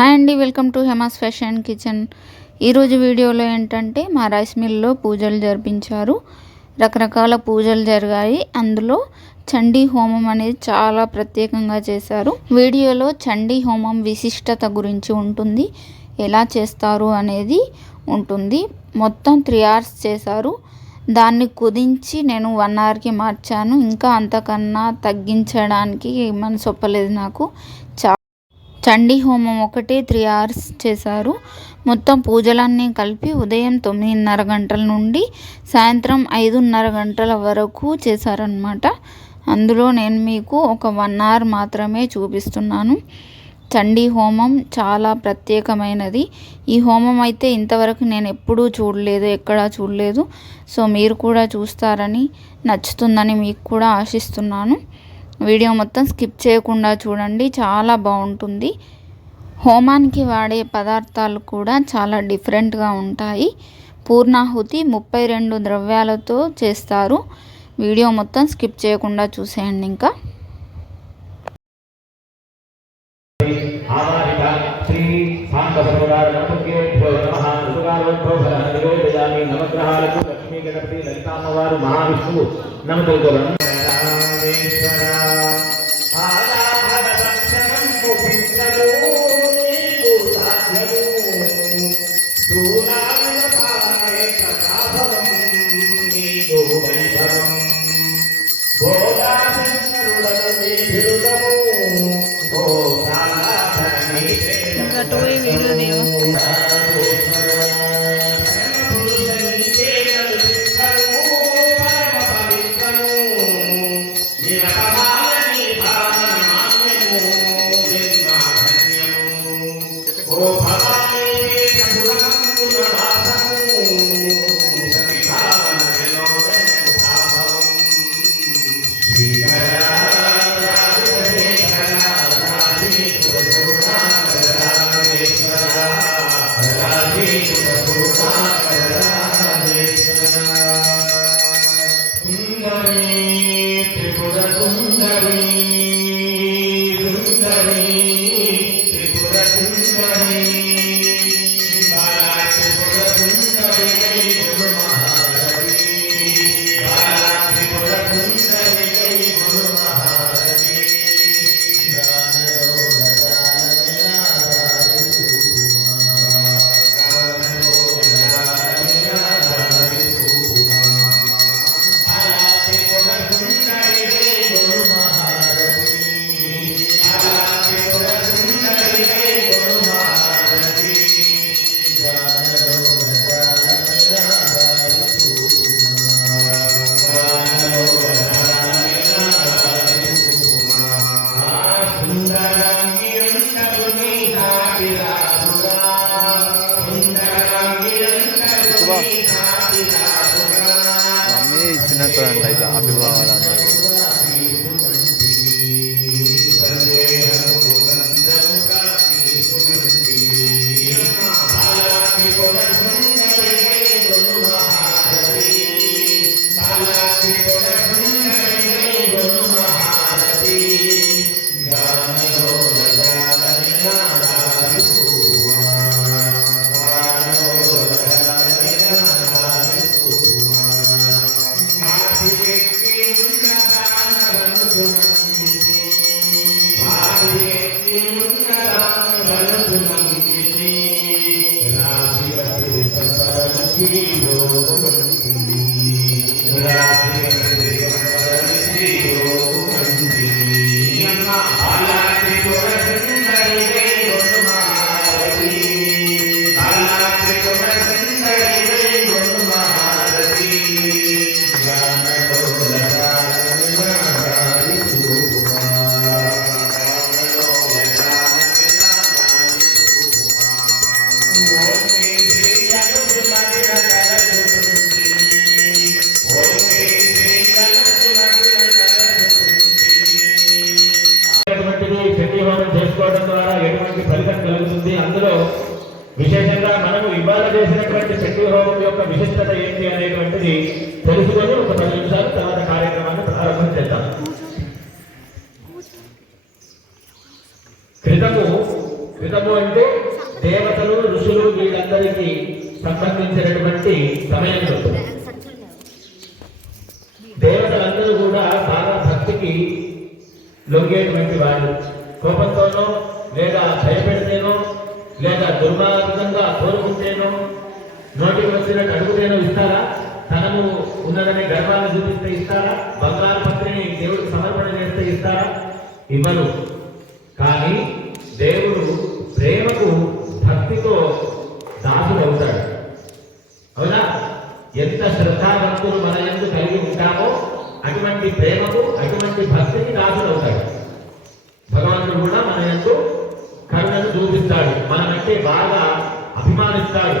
Hi అండి, welcome to Hema's fashion kitchen. ఈరోజు వీడియోలో ఏంటంటే మా రైస్ మిల్లో పూజలు జరిపించారు. రకరకాల పూజలు జరిగాయి. అందులో చండీ హోమం అనేది చాలా ప్రత్యేకంగా చేశారు. వీడియోలో చండీ హోమం విశిష్టత గురించి ఉంటుంది, ఎలా చేస్తారు అనేది ఉంటుంది. మొత్తం 3 hours చేశారు. దాన్ని కుదించి నేను 1 hourకి మార్చాను. ఇంకా అంతకన్నా తగ్గించడానికి మనసు ఒప్పలేదు నాకు. చండీ హోమం ఒకటే 3 hours చేశారు. మొత్తం పూజలన్నీ కలిపి ఉదయం 9:30 గంటల నుండి సాయంత్రం 5:30 గంటల వరకు చేశారనమాట. అందులో నేను మీకు ఒక 1 hour మాత్రమే చూపిస్తున్నాను. చండీ హోమం చాలా ప్రత్యేకమైనది. ఈ హోమం అయితే ఇంతవరకు నేను ఎప్పుడూ చూడలేదు, ఎక్కడా చూడలేదు. సో మీరు కూడా చూస్తారని, నచ్చుతుందని మీకు కూడా ఆశిస్తున్నాను. వీడియో మొత్తం స్కిప్ చేయకుండా చూడండి, చాలా బాగుంటుంది. హోమానికి వాడే పదార్థాలు కూడా చాలా డిఫరెంట్గా ఉంటాయి. పూర్ణాహుతి 32 ద్రవ్యాలతో చేస్తారు. వీడియో మొత్తం స్కిప్ చేయకుండా చూసేయండి. ఇంకా మమ్మీ ఇచ్చినట్టు అంట ఇట్లా అభిభావాలందరూ. చేసుకోవడం ద్వారా ఎటువంటి ఫలితం కలుగుతుంది, అందులో విశేషంగా మనము ఇవాళ చేసినటువంటి శక్తి హోమం యొక్క విశిష్టత ఏంటి అనేటువంటిది తెలుసుకొని ఒక 10 నిమిషాల తర్వాత కార్యక్రమాన్ని ప్రారంభం చేద్దాం. క్రితము అంటే సంబంధించినటువంటి సమయంలో దేవతలందరూ కూడా బాగా భక్తికి లొంగేటువంటి వారు. కోపంతోనో లేదా భయపెడితేనో లేదా దుర్మార్గంగా కోరుకుంటేనో నోటికి వచ్చినట్టు అడుగుతేనో ఇస్తారా? ధనము ఉన్నదని గర్వాన్ని చూపిస్తే ఇస్తారా? బంగారు పత్రిని దేవుడికి సమర్పణ చేస్తే ఇస్తారా? ఇవ్వరు. కానీ దేవుడు ప్రేమకు భక్తితో దాసుడు అవుతాడు. అవునా? ఎంత శ్రద్ధాభక్తులు మన యందు కలిగి ఉంటామో అటువంటి ప్రేమకు అటువంటి భక్తికి దాసుడు అవుతాడు. భగవంతుడు కూడా మన యందు కరుణను చూపిస్తాడు, మనమంటే బాగా అభిమానిస్తాడు.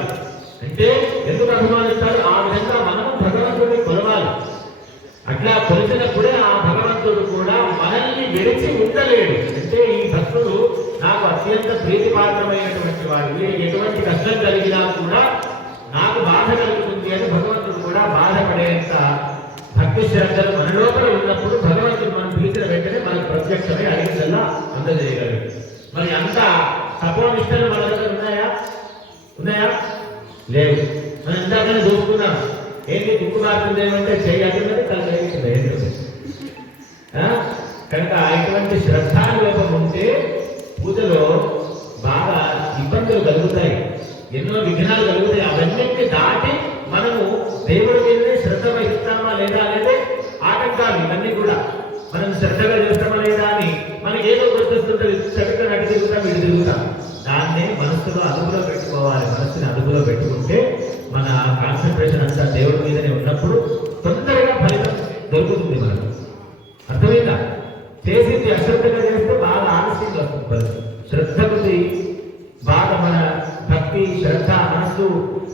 అంటే ఎందుకు అభిమానిస్తాడు? ఆ విధంగా మనము భగవంతుడిని కొలవాలి. అట్లా కొలిచినప్పుడే ఆ భగవంతుడు కూడా మనల్ని విడిచి ఉండలేడు. అంటే ఈ భక్తుడు నాకు అత్యంత ప్రీతిపాత్రమైనటువంటి వాడు, వీరికి ఎటువంటి కష్టం కలిగినా కూడా నాకు బాధ కలుగుతుంది అని భగవంతుడు కూడా బాధపడేంత భక్తి శ్రద్ధలు మన లోపల ఉన్నప్పుడు భగవంతుడు మనం పిలిచిన వెంటనే మనకు ప్రత్యక్షమై అడిగిందల్లా అందజేయగలడు. మరి అంత తపోనిష్టలు మన దగ్గర ఉన్నాయా? లేవు. మనం ఇందాకనే చూసుకున్నాం. ఏంటి దుఃఖమార్గం ఏమంటే చేయాల్సినది కలిగింది. కనుక ఇటువంటి శ్రద్ధాలోపం ఉంటే పూజలో బాగా ఇబ్బందులు కలుగుతాయి, ఎన్నో విఘ్నాలు కలుగుతాయి. అవన్నింటినీ దాటి మనము దేవుడి మీదనే శ్రద్ధ వహిస్తామా లేదా అనేది ఆటంకాలు. ఇవన్నీ కూడా మనం శ్రద్ధగా చేస్తామా లేదా అని మనకి ఏదో గుర్తొస్తుంటుంది. చక్కగా నడి తిరుగుతాం, ఇటు తిరుగుతాం. దాన్నే మనస్సులో అదుపులో పెట్టుకోవాలి. మనస్సుని అదుపులో పెట్టుకుంటే మన కాన్సన్ట్రేషన్ అంతా దేవుడి మీదనే ఉన్నప్పుడు తొందరగా ఫలితం దొరుకుతుంది మనకు. అర్థమైందా? చేసింది అశ్రద్ధగా చేస్తే బాగా ఆలస్యంగా వస్తుంది ఫలితం. శ్రద్ధకి బాగా మన భక్తి, శ్రద్ధ, మనస్సు,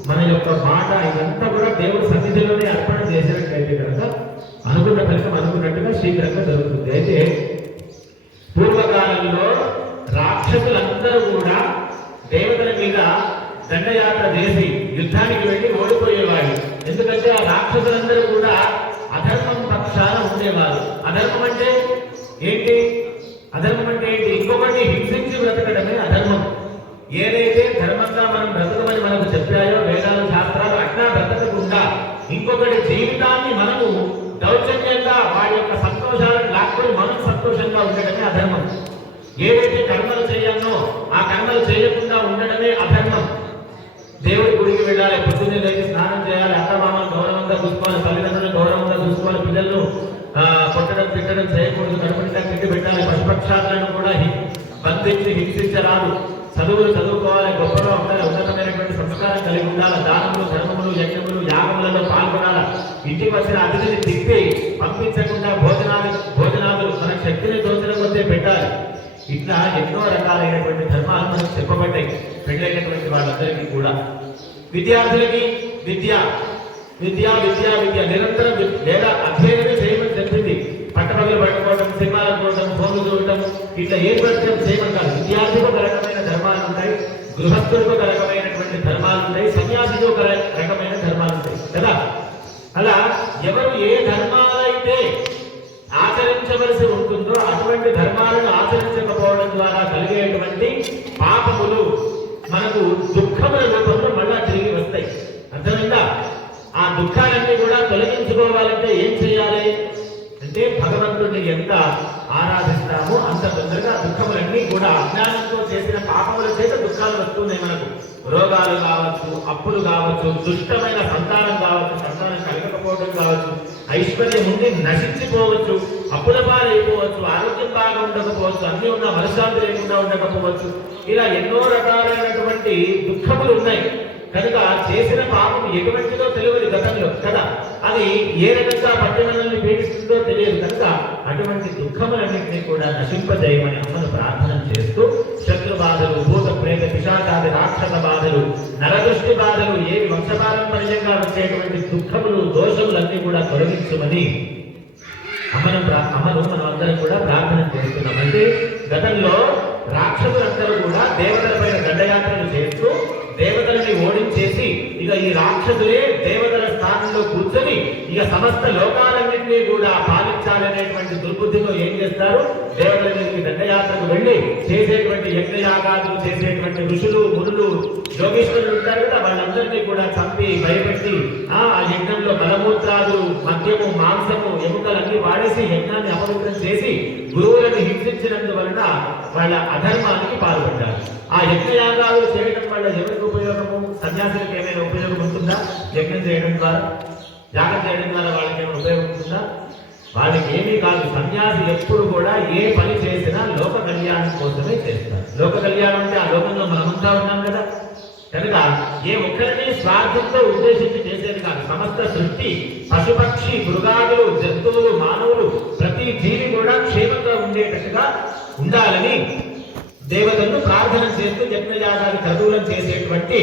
మన యొక్క మాట ఇదంతా కూడా దేవుడి సన్నిధిలోనే అర్పణ చేసినట్లయితే కనుక అనుకున్న ఫలితం అనుకున్నట్టుగా శీఘ్రంగా జరుగుతుంది. అయితే పూర్వకాలంలో రాక్షసులందరూ కూడా దేవతల మీద దండయాత్ర చేసి యుద్ధానికి వెళ్ళి ఓడిపోయేవాడు. ఎందుకంటే ఆ రాక్షసులందరూ కూడా అధర్మం పక్షాన ఉండేవారు. అధర్మం అంటే ఏంటి? ఇంకొకటి హింసించి బ్రతకడమే అధర్మం. ఏదైతే ధర్మంగా మనం బ్రతకమని మనకు చెప్పాయో వేదాలు, శాస్త్రాలు, అట్లా బ్రతకకుండా ఇంకొకటి జీవితాన్ని మనము దౌర్జన్యంగా వాడి యొక్క సంతోషాలను లాక్కొని మనం సంతోషంగా ఉండడమే అధర్మం. ఏదైతే కర్మలు చేయాలో ఆ కర్మలు చేయకుండా ఉండడమే అధర్మం. దేవుడి గుడికి వెళ్ళాలి, పొద్దున్నే లేచి స్నానం చేయాలి, అత్తమామను గౌరవంగా చూసుకోవాలి, తల్లిదండ్రులను గౌరవంగా చూసుకోవాలి, పిల్లలను కొట్టడం తిట్టడం చేయకూడదు, కడుపునిండా తిండి పెట్టాలి, పశుపక్షాలను కూడా బంధించి హింసించరాదు, చదువులు చదువుకోవాలి, గొప్పగా ఉండాలి, ఉన్నతమైనటువంటి సంస్కారం కలిగి ఉండాలి, దానములు, ధర్మములు, యజ్ఞములు, యాగములలో పాల్గొనాలి, ఇంటికి వచ్చిన అతిథిని తిప్పి పంపించకుండా భోజనాలు మన శక్తిని తోచిన కొద్దే పెట్టాలి. ఇట్లా ఎన్నో రకాలైనటువంటి ధర్మాలు మనకు చెప్పబడ్డాయి పెళ్ళైనటువంటి వాళ్ళందరికీ కూడా. విద్యార్థులకి విద్య నిరంతరం లేదా అధ్యయనమే చేయమని చెప్పింది. పట్టపగలు పట్టుకోవడం, సినిమాలు చూడటం, ఫోన్లు చూడటం, ఇట్లా ఏం పడితే చేయమని కాదు. విద్యార్థికి ఒక రకమైన ధర్మాలు ఉంటాయి, గృహస్థులకు ఒక రకమైనటువంటి ధర్మాలు ఉంటాయి, సన్యాసికి ఒక రకమైన ధర్మాలు ఉంటాయి కదా. అలా ఎవరు ఏ ధర్మాలైతే ఆచరించవలసి ఉంటుందో అటువంటి ధర్మాలను ఆచరించకపోవడం ద్వారా కలిగేటువంటి పాపములు మనకు దుఃఖముల రూపంలో మళ్ళా తిరిగి వస్తాయి. అర్థమైందా? ఆ దుఃఖాలన్నీ కూడా తొలగించుకోవాలంటే ఏం చేయాలి అంటే భగవంతుడిని ఎంత ఆరాధిస్తామో అంత తొందరగా దుఃఖములన్నీ కూడా అజ్ఞానంతో చేసిన పాపముల చేత దుఃఖాలు వస్తున్నాయి మనకు. రోగాలు కావచ్చు, అప్పులు కావచ్చు, దుష్టమైన సంతానం కావచ్చు, సంతానం కలగకపోవడం కావచ్చు, ఐశ్వర్యం ఉండి నశించిపోవచ్చు, అప్పుల పాలైపోవచ్చు, ఆరోగ్యం బాగా ఉండకపోవచ్చు, అన్ని ఉన్న మనశ్శాంతి లేకుండా ఉండకపోవచ్చు. ఇలా ఎన్నో రకాలైనటువంటి దుఃఖములు ఉన్నాయి. కనుక చేసిన పాపం ఎటువంటిదో తెలియదు గతంలో కదా, అది ఏ రకంగా పట్టణాలను పీడిస్తుందో తెలియదు. కనుక అటువంటి దుఃఖములన్నింటినీ కూడా నశింపజేయమని అమ్మను ప్రార్థన చేస్తూ శత్రు బాధలు, భూత ప్రేత పిశాచాది రాక్షస బాధలు, నరదృష్టి బాధలు, ఏవి వంశపారంపర్యంగా వచ్చేటువంటి దుఃఖములు, దోషములన్నీ కూడా తొలగించమని అమ్మను మనం అందరం కూడా ప్రార్థన చేస్తున్నాం. అంటే గతంలో రాక్షసులందరూ కూడా దేవతల పైన దండయాత్రలు చేస్తూ దేవతలని ఓడించేసి ఇక ఈ రాక్షసులే దేవతల స్థానంలో కూర్చొని ఇక సమస్త లోకాలన్నింటినీ కూడా పాలించాలనేటువంటి దుర్బుద్ధితో ఏం చేస్తారు? దేవతల మీదకి దండయాత్రకు వెళ్ళి చేసేటువంటి యజ్ఞయాగాదులు చేసేటువంటి ఋషులు, మునులు, యోగేశ్వరులు ఉంటారు కదా, వాళ్ళందరూ వాళ్ళందరినీ కూడా చంపి భయపెట్టి ఆ యజ్ఞంలో మలమూత్రాలు, మద్యము, మాంసము, ఎముకలన్నీ వాడేసి యజ్ఞాన్ని అపవిత్రం చేసి గురువులను హింసించినందువలన వాళ్ళ అధర్మానికి పాల్పడ్డారు. ఆ యజ్ఞయాగాలు చేయడం వల్ల ఎవరికి ఉపయోగము? సన్యాసులకు ఏమైనా ఉపయోగం ఉంటుందా? యజ్ఞం చేయడం ద్వారా, యాగం చేయడం ద్వారా వాళ్ళకి ఏమైనా ఉపయోగం ఉంటుందా? వాళ్ళకి ఏమీ కాదు. సన్యాసి ఎప్పుడు కూడా ఏ పని చేసినా లోక కళ్యాణం కోసమే చేస్తారు. లోక కళ్యాణం అంటే ఆ లోకంలో మనమంతా ఉన్నాం కదా, కనుక ఏ ఒక్కరిని స్వార్థంతో ఉద్దేశించి చేసేది కాదు. సమస్త సృష్టి, పశుపక్షి, మృగాదులు, జంతువులు, మానవులు, ప్రతి జీవి కూడా క్షేమంగా ఉండేటట్టుగా ఉండాలని దేవతలను ప్రార్థన చేస్తూ యజ్ఞయాగాన్ని చదువులను చేసేటువంటి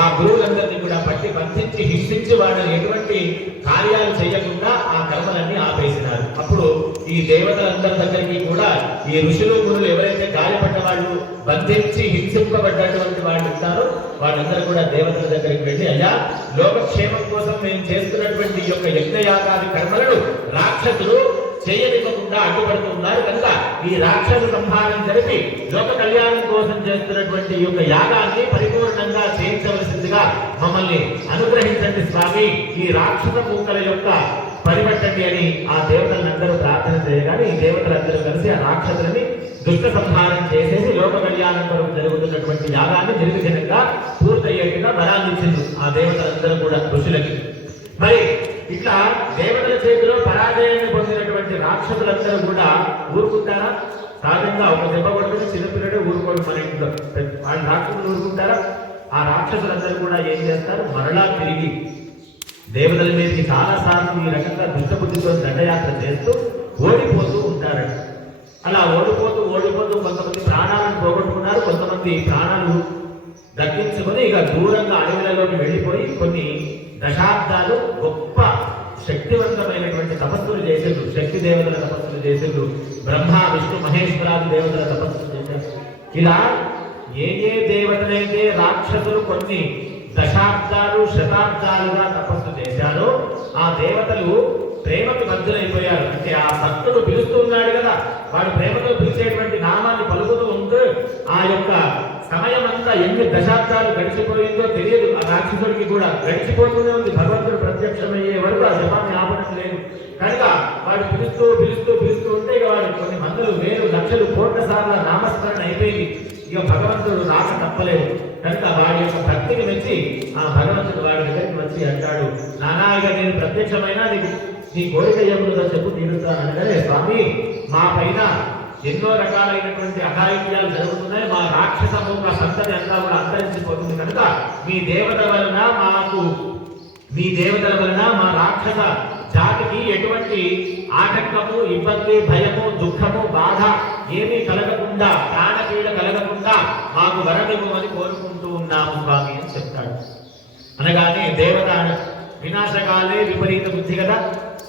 ఆ గురువులందరినీ కూడా పట్టి బంధించి హింసించి వాళ్ళని ఎటువంటి కార్యాలు చేయకుండా ఆ కర్మలన్నీ ఆపేసినారు. అప్పుడు ఈ దేవతలందరి దగ్గరికి కూడా ఈ ఋషులు గురువులు ఎవరైతే గాయపడ్డ వాళ్ళు, బంధించి హింసింపబడ్డటువంటి వాళ్ళు ఉంటారో వాళ్ళందరూ కూడా దేవతల దగ్గరికి వెళ్ళి, అయ్యా లోకక్షేమం కోసం మేము చేస్తున్నటువంటి ఈ యొక్క యజ్ఞయాగాది కర్మలను రాక్షసులు చేయనివ్వకుండా అడ్డుపడుతున్నారు కనుక ఈ రాక్షస సంహారం జరిపి లోక కళ్యాణం కోసం చేస్తున్నటువంటి ఈ యొక్క యాగాన్ని పరిపూర్ణంగా చేయించవలసిందిగా మమ్మల్ని అనుగ్రహించండి స్వామి, ఈ రాక్షస మూకల యొక్క పరిపట్టండి అని ఆ దేవతలందరూ ప్రార్థన చేయగానే ఈ దేవతలందరూ కలిసి ఆ రాక్షసులని దుష్ట సంహారం చేసేసి లోక కళ్యాణం కొరకు జరుగుతున్నటువంటి యాగాన్ని నిర్విఘ్నంగా పూర్తయ్యేట్టుగా వరాన్నిచ్చింది ఆ దేవతలందరూ కూడా ఋషులకి. మరి ఇట్లా దేవతల చేతిలో పరాజయాన్ని పొందినటువంటి రాక్షసులందరూ కూడా ఊరుకుంటారా? సహజంగా ఒక దెబ్బ కొడుకుని చిన్నపిల్లడే ఊరుకోడు. మన ఇంట్లో వాళ్ళు రాక్షసులు ఊరుకుంటారా? ఆ రాక్షసులందరూ కూడా ఏం చేస్తారు? మరలా తిరిగి దేవతల మీదకి చాలా సార్లు ఈ రకంగా దుష్టబుద్ధితో దండయాత్ర చేస్తూ ఓడిపోతూ ఉంటారట. అలా ఓడిపోతూ కొంతమంది ప్రాణాలను పోగొట్టుకున్నారు, కొంతమంది ప్రాణాలు దక్కించుకొని ఇక దూరంగా అడవులలోకి వెళ్ళిపోయి కొన్ని దశాబ్దాలు గొప్ప శక్తివంతమైనటువంటి తపస్సులు చేసేరు. శక్తి దేవతల తపస్సులు చేసేరు, బ్రహ్మ, విష్ణు, మహేశ్వరాది దేవతల తపస్సులు చేశారు. ఇలా ఏ దేవతలైతే రాక్షసులు కొన్ని దశాబ్దాలు, శతాబ్దాలుగా తపస్సు చేశారో ఆ దేవతలు ప్రేమకు బద్ధులైపోయారు. అంటే ఆ భక్తుడు పిలుస్తూ ఉన్నాడు కదా, వాడు ప్రేమతో పిలిచేటువంటి నామాన్ని పలుకుతూ ఉంటూ ఆ యొక్క సమయం అంతా ఎన్ని దశాబ్దాలు గడిచిపోయిందో తెలియదు ఆ రాక్షసుడికి కూడా. గడిచిపోతూనే ఉంది. భగవంతుడు ప్రత్యక్షమయ్యే వరకు ఆ జపాన్ని ఆపడం లేదు. కనుక వాడు పిలుస్తూ ఉంటే ఇక వాడు కొన్ని వందలు, వేలు, లక్షలు, కోట్ల సార్లు నామస్మరణ అయిపోయింది. ఇక భగవంతుడు రాక తప్పలేదు. కనుక వాడి యొక్క భక్తిని మెచ్చి ఆ భగవంతుడు వాడి దగ్గరికి వచ్చి అంటాడు, నానా ఇక నేను ప్రత్యక్షమైనా నీ కోరిక ఏముందో చెప్పు తీరుతాను అనగానే, స్వామి మా పైన ఎన్నో రకాలైనటువంటి అఘాయిత్యాలు జరుగుతున్నాయి, మా రాక్షసము మా సంతతి అంతా కూడా అంతరించిపోతుంది కనుక మీ దేవతల వలన మా రాక్షస జాతికి ఎటువంటి ఆటంకము, ఇబ్బంది, భయము, దుఃఖము, బాధ ఏమీ కలగకుండా, ప్రాణపీడ కలగకుండా మాకు వరమివ్వమని కోరుకుంటూ ఉన్నాము స్వామి అని చెప్తాడు. అనగానే దేవత వినాశకాలే విపరీత బుద్ధి కదా,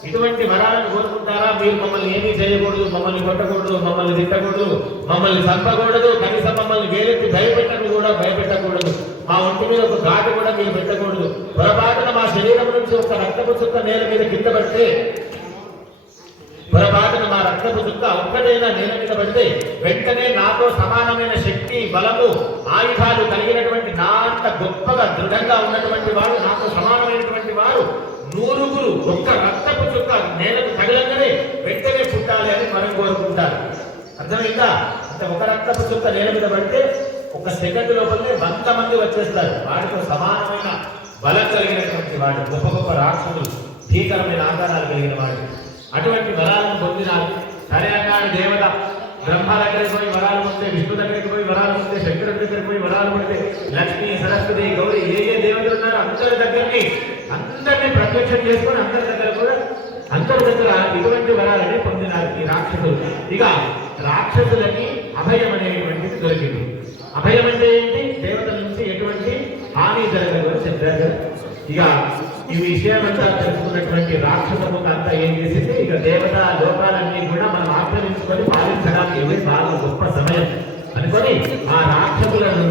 ఇటువంటి వరాలను కోరుకుంటారా? మీరు మమ్మల్ని ఏమీ చేయకూడదు, మమ్మల్ని కొట్టకూడదు, మమ్మల్ని తిట్టకూడదు, మమ్మల్ని చంపకూడదు, కనీసం మమ్మల్ని వేలెత్తి భయపెట్టకూడదు, మా ఒంటి మీద ఒక ఘాటు కూడా మీరు పెట్టకూడదు. పొరపాటున మా శరీరం నుంచి ఒక రక్తపు చుక్క నేల మీద కింద పడితే, పొరపాటున మా రక్తపు చుక్క ఒక్కటైనా నేల మీద పడితే వెంటనే నాతో సమానమైన శక్తి, బలము, ఆయుధాలు కలిగినటువంటి నా అంత గొప్పగా దృఢంగా ఉన్నటువంటి వాడు, నాతో సమానమైనటువంటి వాడు నూరుగురు ఒక్క రక్తపు చుక్క నేలకు తగలంగానే వెంటనే పుట్టాలి అని మనం కోరుకుంటారు. అర్థమైందా? అంటే ఒక రక్తపు చుక్క నేల మీద పడితే ఒక సెకండ్ లోపలనే 100 మంది వచ్చేస్తారు. వాడితో సమానమైన బలం కలిగినటువంటి వాడు, గొప్ప రాక్షసులు, భీకరమైన ఆకారాలు కలిగిన వాడు. అటువంటి వరాలను పొందినారు. సరే అన్నాడు దేవత. బ్రహ్మ దగ్గరికి పోయి వరాలు పొందే, విష్ణు దగ్గరికి పోయి వరాలు పొందే, శంకరుడి దగ్గరికి పోయి వరాలు పొందే, లక్ష్మి, సరస్వతి, గౌరీ ఏ దేవతలు ఉన్నారో అందరినీ ప్రత్యక్షం చేసుకొని అందరి దగ్గర ఇటువంటి వరాలని పొందినారు ఈ రాక్షసులు. ఇక రాక్షసులకి అభయం అనేటువంటిది దొరికింది. అభయం అంటే ఏంటి? దేవతల నుంచి ఎటువంటి హాని జరగదు అని చెప్పారు కదా. ఇక ఈ విషయాలంతా తెలుసుకున్నటువంటి రాక్షసము అంతా ఏం చేసింది? ఇక దేవత లోకాలన్నీ కూడా మనం ఆక్రమించుకొని పాలించడానికి ఇవి చాలా గొప్ప సమయం అనుకొని ఆ రాక్షసులను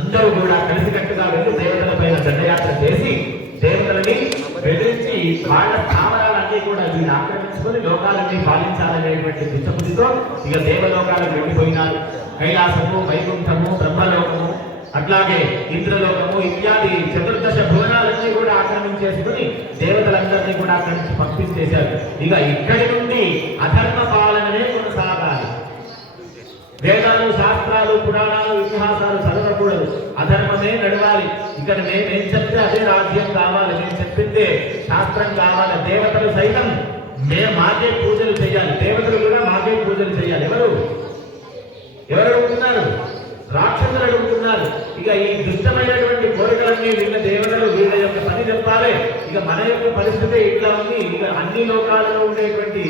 అందరూ కూడా కలిసికట్టుగా వెళ్ళి దేవతల పైన దండయాత్ర చేసి దేవతలని బెదిరించి వాళ్ళ స్థావరాలన్నీ కూడా వీళ్ళు ఆక్రమించుకొని లోకాలన్నీ పాలించాలనేటువంటి దుష్టబుద్ధితో ఇక దేవలోకాలకు వెళ్ళిపోయినారు. కైలాసము, వైకుంఠము, బ్రహ్మలోకము, అట్లా అట్లాగే ఇంద్రలోకము ఇత్యాది చతుర్దశ భువనాలన్నీ కూడా ఆక్రమించేసుకుని దేవతలందరినీ కూడా అక్కడి నుంచి పంపించేశారు. ఇక ఇక్కడి నుండి అధర్మ పాలననే కొనసాగాలి. వేదాలు, శాస్త్రాలు, పురాణాలు, ఇతిహాసాలు చదవకూడదు. అధర్మమే నడవాలి. ఇక్కడ మేమేం చెప్తే అదే రాజ్యం కావాలి, మేము చెప్పిందే శాస్త్రం కావాలి. దేవతలు సైతం మాకే పూజలు చేయాలి, దేవతలు కూడా మాకే పూజలు చేయాలి. ఎవరు అడుగుతున్నారు? రాక్షసులు అడుగుతున్నారు. ఇక ఈ దుష్టమైనటువంటి కోరికలన్నీ వీళ్ళ దేవతలు వీళ్ళ యొక్క పని చెప్పాలి. ఇక మన యొక్క పరిస్థితి ఇట్లా ఉంది. ఇక అన్ని లోకాలలో ఉండేటువంటి